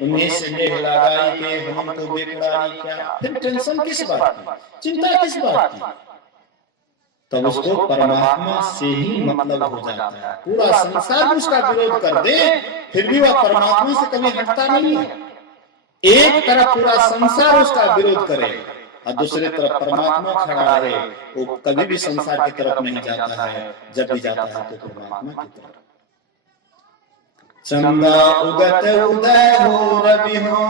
उन्हीं से नेह लगाई के हमको बेकरारी क्या। फिर टेंशन किस बात की, चिंता किस बात की? तब उसको परमात्मा से ही मतलब हो जाता है। पूरा संसार उसका विरोध कर दे फिर भी वह परमात्मा से कभी हटता नहीं है। एक तरफ पूरा संसार उसका विरोध करे और दूसरी तरफ परमात्मा खड़ा है, वो कभी भी संसार की तरफ नहीं जाता है। जब भी जाता है तो परमात्मा की तरफ। चंदा उगत उदय हो रवि हो,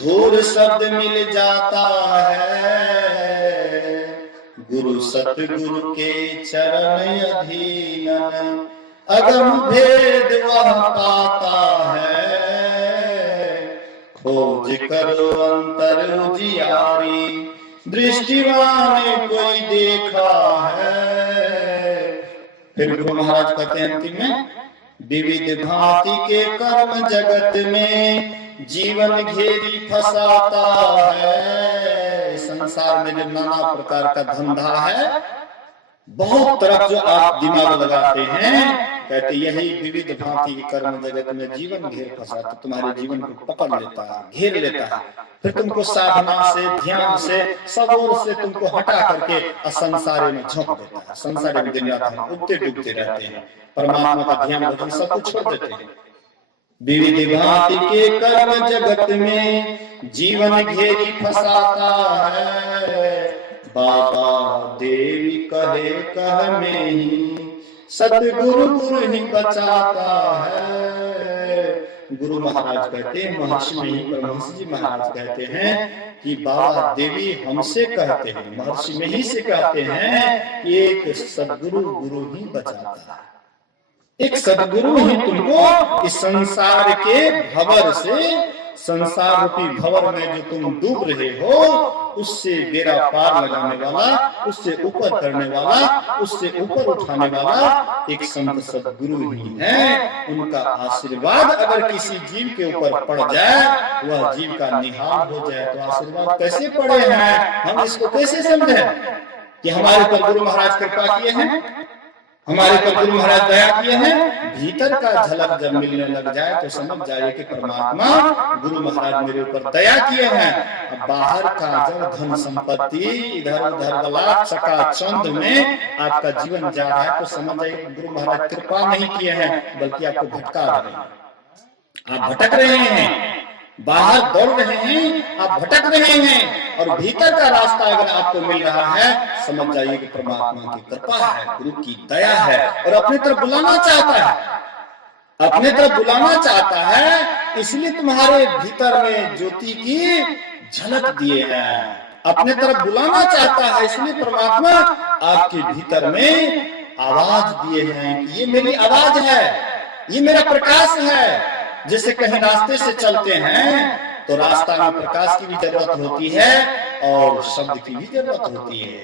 धूल शब्द मिल जाता है, गुरु सतगुरु के चरण अधीन, अगम भेद वह पाता है, खोज करो अंतर उजियारी, दृष्टिवान कोई देखा है। फिर गुरु महाराज कहते हैं अंतिम में, विविध भांति के कर्म जगत में, जीवन घेरी फंसाता है। संसार में जो नाना प्रकार का धंधा है, बहुत तरफ जो आप दिमाग लगाते हैं, कहते यही विविध भांति कर्म जगत में जीवन घेर फंसाता, तुम्हारे जीवन को पकड़ लेता है, घेर लेता है, फिर तुमको साधना से, ध्यान से, सब ओर से तुमको हटा करके असंसारे में झोंक देता है। संसार में दिन रात हम उगते डूबते रहते हैं, परमात्मा का ध्यान भजन सब कुछ छोड़ देते हैं। विविध भांति के कर्म जगत में जीवन घेरी फंसाता है। बाबा देवी कहे कह में ही, सतगुरु गुरु ही बचाता है। गुरु महाराज कहते हैं, महर्षि में ही परमहंस जी महाराज कहते हैं कि बाबा देवी हमसे कहते हैं, महर्षि में ही से कहते हैं कि एक सदगुरु गुरु ही बचाता है। एक सदगुरु ही तुमको इस संसार के भंवर से, संसार रूपी भंवर में जो तुम डूब रहे हो, उससे बेड़ा पार लगाने वाला, उससे ऊपर करने वाला, उससे ऊपर उठाने वाला एक संत सदगुरु ही है। उनका आशीर्वाद अगर किसी जीव के ऊपर पड़ जाए, वह जीव का निहाल हो जाए, तो आशीर्वाद कैसे पड़े हैं, हम इसको कैसे समझे कि हमारे ऊपर गुरु महाराज कृपा किए हैं, हमारे पर गुरु महाराज दया किए हैं। भीतर का झलक जब मिलने लग जाए तो समझ जाइए कि परमात्मा गुरु महाराज मेरे ऊपर दया किए हैं। अब बाहर का जब धन संपत्ति इधर उधर वाला चकाचौंध में आपका जीवन जा रहा है, तो समझ जाइए गुरु महाराज कृपा नहीं किए हैं, बल्कि आपको भटका रहे हैं। आप भटक रहे हैं, बाहर दौड़ रहे हैं, आप भटक रहे हैं, और भीतर का रास्ता अगर आपको मिल रहा है, समझ जाइए कि परमात्मा की कृपा है, गुरु की दया है, और अपनी तरफ बुलाना चाहता है, अपने तरफ बुलाना चाहता है। इसलिए तुम्हारे भीतर में ज्योति की झलक दिए हैं, अपने तरफ बुलाना चाहता है। इसलिए परमात्मा आपके भीतर में आवाज दिए हैं कि ये मेरी आवाज है, ये मेरा प्रकाश है। जैसे कहीं रास्ते से चलते हैं तो रास्ता में प्रकाश की भी जरूरत होती है और शब्द की भी जरूरत होती है।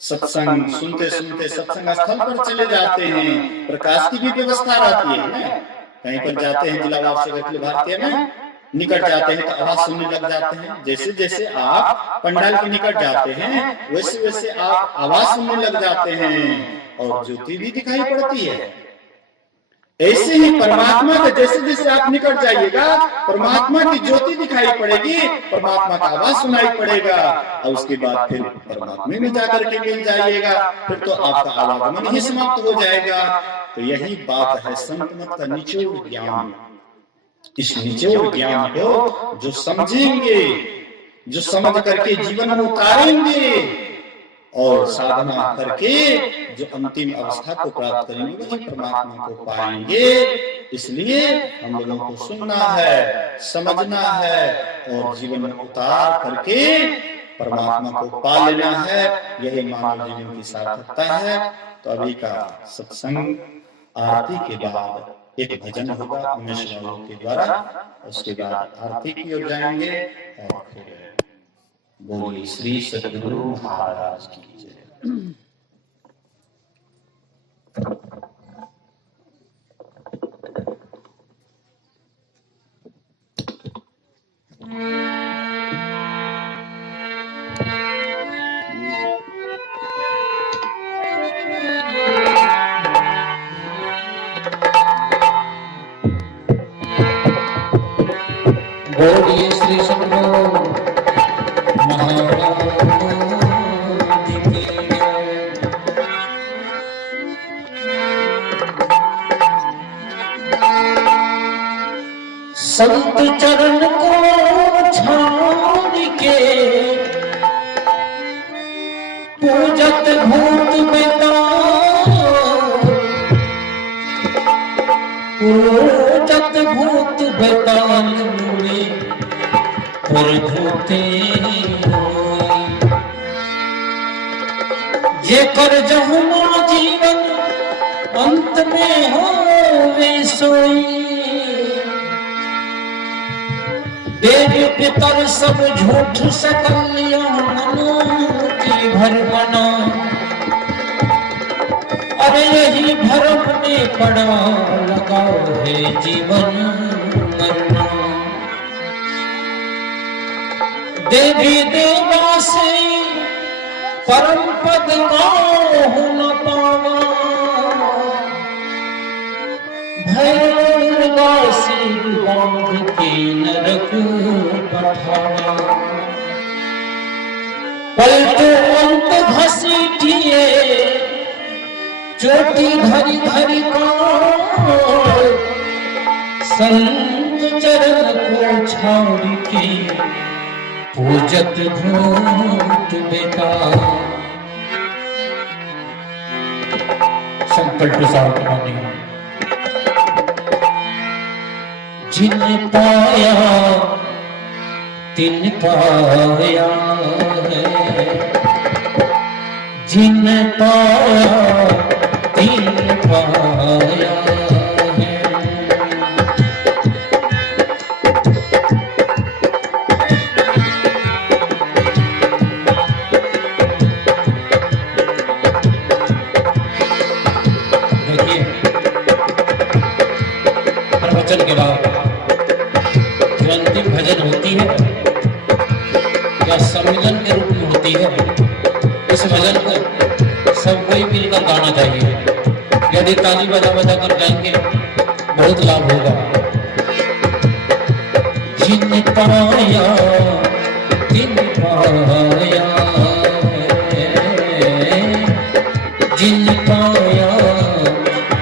सत्संग सुनते सुनते सत्संग स्थल पर चले जाते हैं, प्रकाश की भी व्यवस्था रहती है ना। कहीं पर जाते हैं जिला अखिल भारतीय में, निकट जाते हैं तो आवाज सुनने लग जाते हैं। जैसे जैसे आप पंडाल के निकट जाते हैं, वैसे वैसे आप आवाज सुनने लग जाते हैं और ज्योति भी दिखाई पड़ती है। ऐसे ही परमात्मा के जैसे जैसे आप निकट जाइएगा, परमात्मा की ज्योति दिखाई पड़ेगी, परमात्मा का आवाज सुनाई पड़ेगा, और उसके बाद फिर परमात्मा में जाकर के मिल जाइएगा, फिर तो आपका आवागमन ही समाप्त हो जाएगा। तो यही बात है संत मत का निचोड़ ज्ञान। इस निचोड़ ज्ञान को जो समझेंगे, जो समझ करके जीवन में उतारेंगे और साधना करके जो अंतिम अवस्था को प्राप्त करेंगे, वही परमात्मा को पाएंगे। इसलिए हम लोगों को सुनना है, समझना है और जीवन में उतार करके परमात्मा को पा लेना है। यही मानव जीवन की सार्थकता है। तो अभी का सत्संग आरती के बाद एक भजन होगा उमेश बाबू के द्वारा, उसके बाद आरती की ओर जाएंगे और फिर बोलिए श्री सद्गुरु महाराज की जय। बोलिए श्री सद्गुरु संत चरण को छोड़ के पूजत भूत बेताल, पूजत भूत बेताल पुरधुते ये कर जहुना जीवन अंत में हो वे सोई। देवी पितर सब झूठ सकल की भर बना, अरे यही भरम में पड़ा लगाओ है जीवन मरना। देवी देवा से परम पद काहू न पावा, भैरवासी बांध के नरक पठावा। पलटो अंत घसीटिए चोटी धरी धरी का, संत चरण को छाड़ के पूजत भूत बेटा। संकल्प साथ माने जिन पाया तिन पाया है, जिन पाया तिन पाया है। प्रवचन के बाद जो अंतिम भजन होती है या सम्मेलन के रूप में होती है, इस भजन को सब कोई मिलकर गाना चाहिए। यदि ताली बजा बजा कर गाएंगे बहुत लाभ होगा। जिन पाया तिन पाया, जिन पाया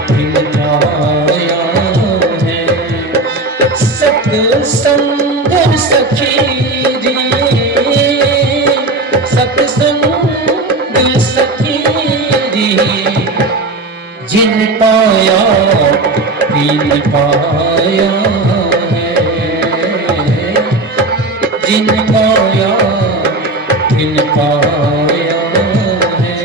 तिन पाया है। सत्संग सखी सत्संग सखी जिन पाया तिन पाया है, जिन पाया तिन पाया है।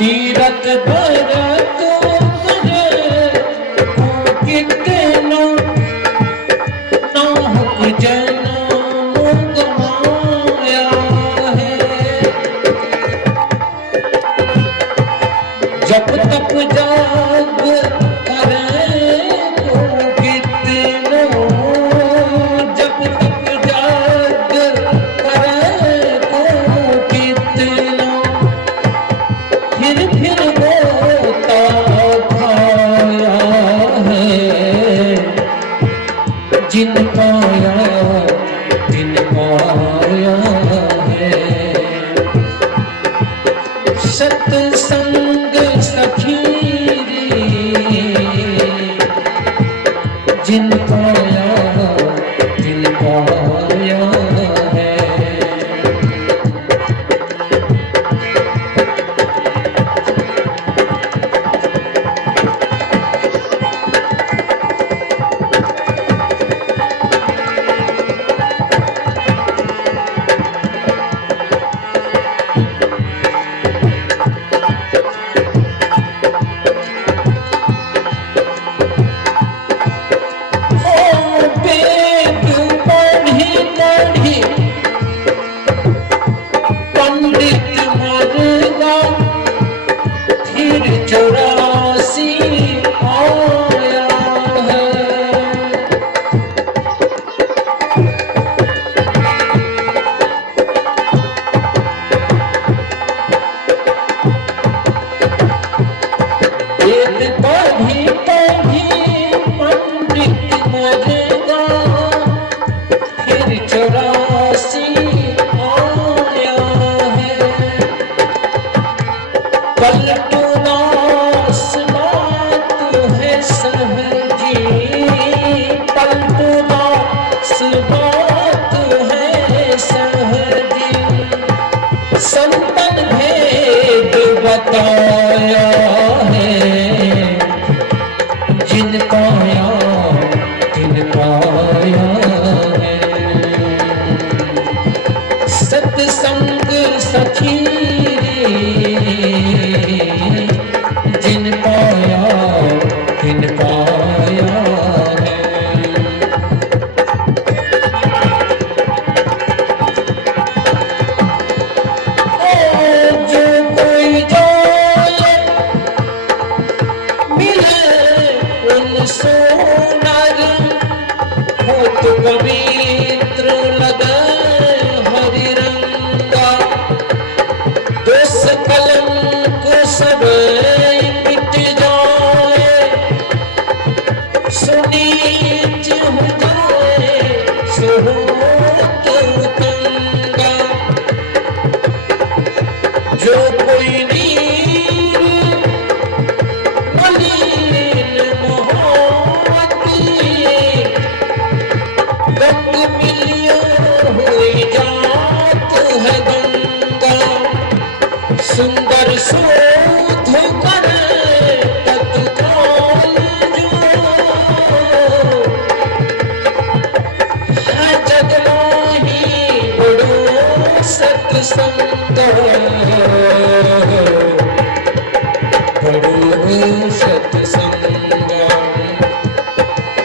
तीरथ भरत कितनो नाहक जनम गवाया है। जब तक जाग करे तो कितनो, जब तक जाग करे तो कितनो, फिर होता खाया है। जिन पाया तिन पाया है। सत्संग सखी जिन पाया तिन पाया है। पलटू नास बात है। बताया है, जिन पाया तिन पाया है। सत्संग सखी जिन पाया तिन पाया है। जो कोई जाए मिले उनसे नर, हो तो पवित्र लगे हरि रंगा। दोष कलंक सब मिट जाए, सुनीच हो जाए सुहोत गंगा। जो कोई नीर मलिन मोहती, गंग मिलियो हुई जात है गंगा। सुंदर शोध करे तत्काल जो, है जग मोही बड़ो सत्संग। बड़ो सत्संग।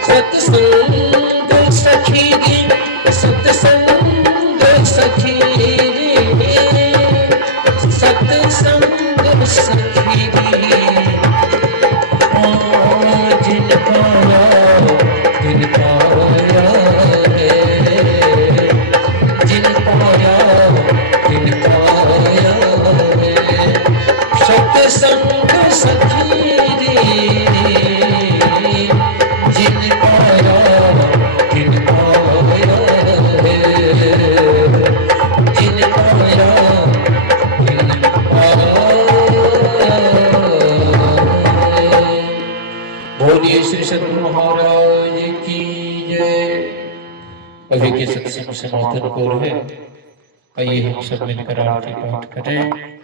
सत्संग सखी सत्संग सखी सत्संग सखी। जिन पाया तिन पाया है, जिन पाया तिन पाया है। सत्संग सखी जिन पाया तिन पाया है, जिन पाया तिन पाया है। बोलिए श्री सद्गुरु महाराज की जय। अभी के सत्संग समापन को है, आइए हम सब मिलकर आरती पाठ करें।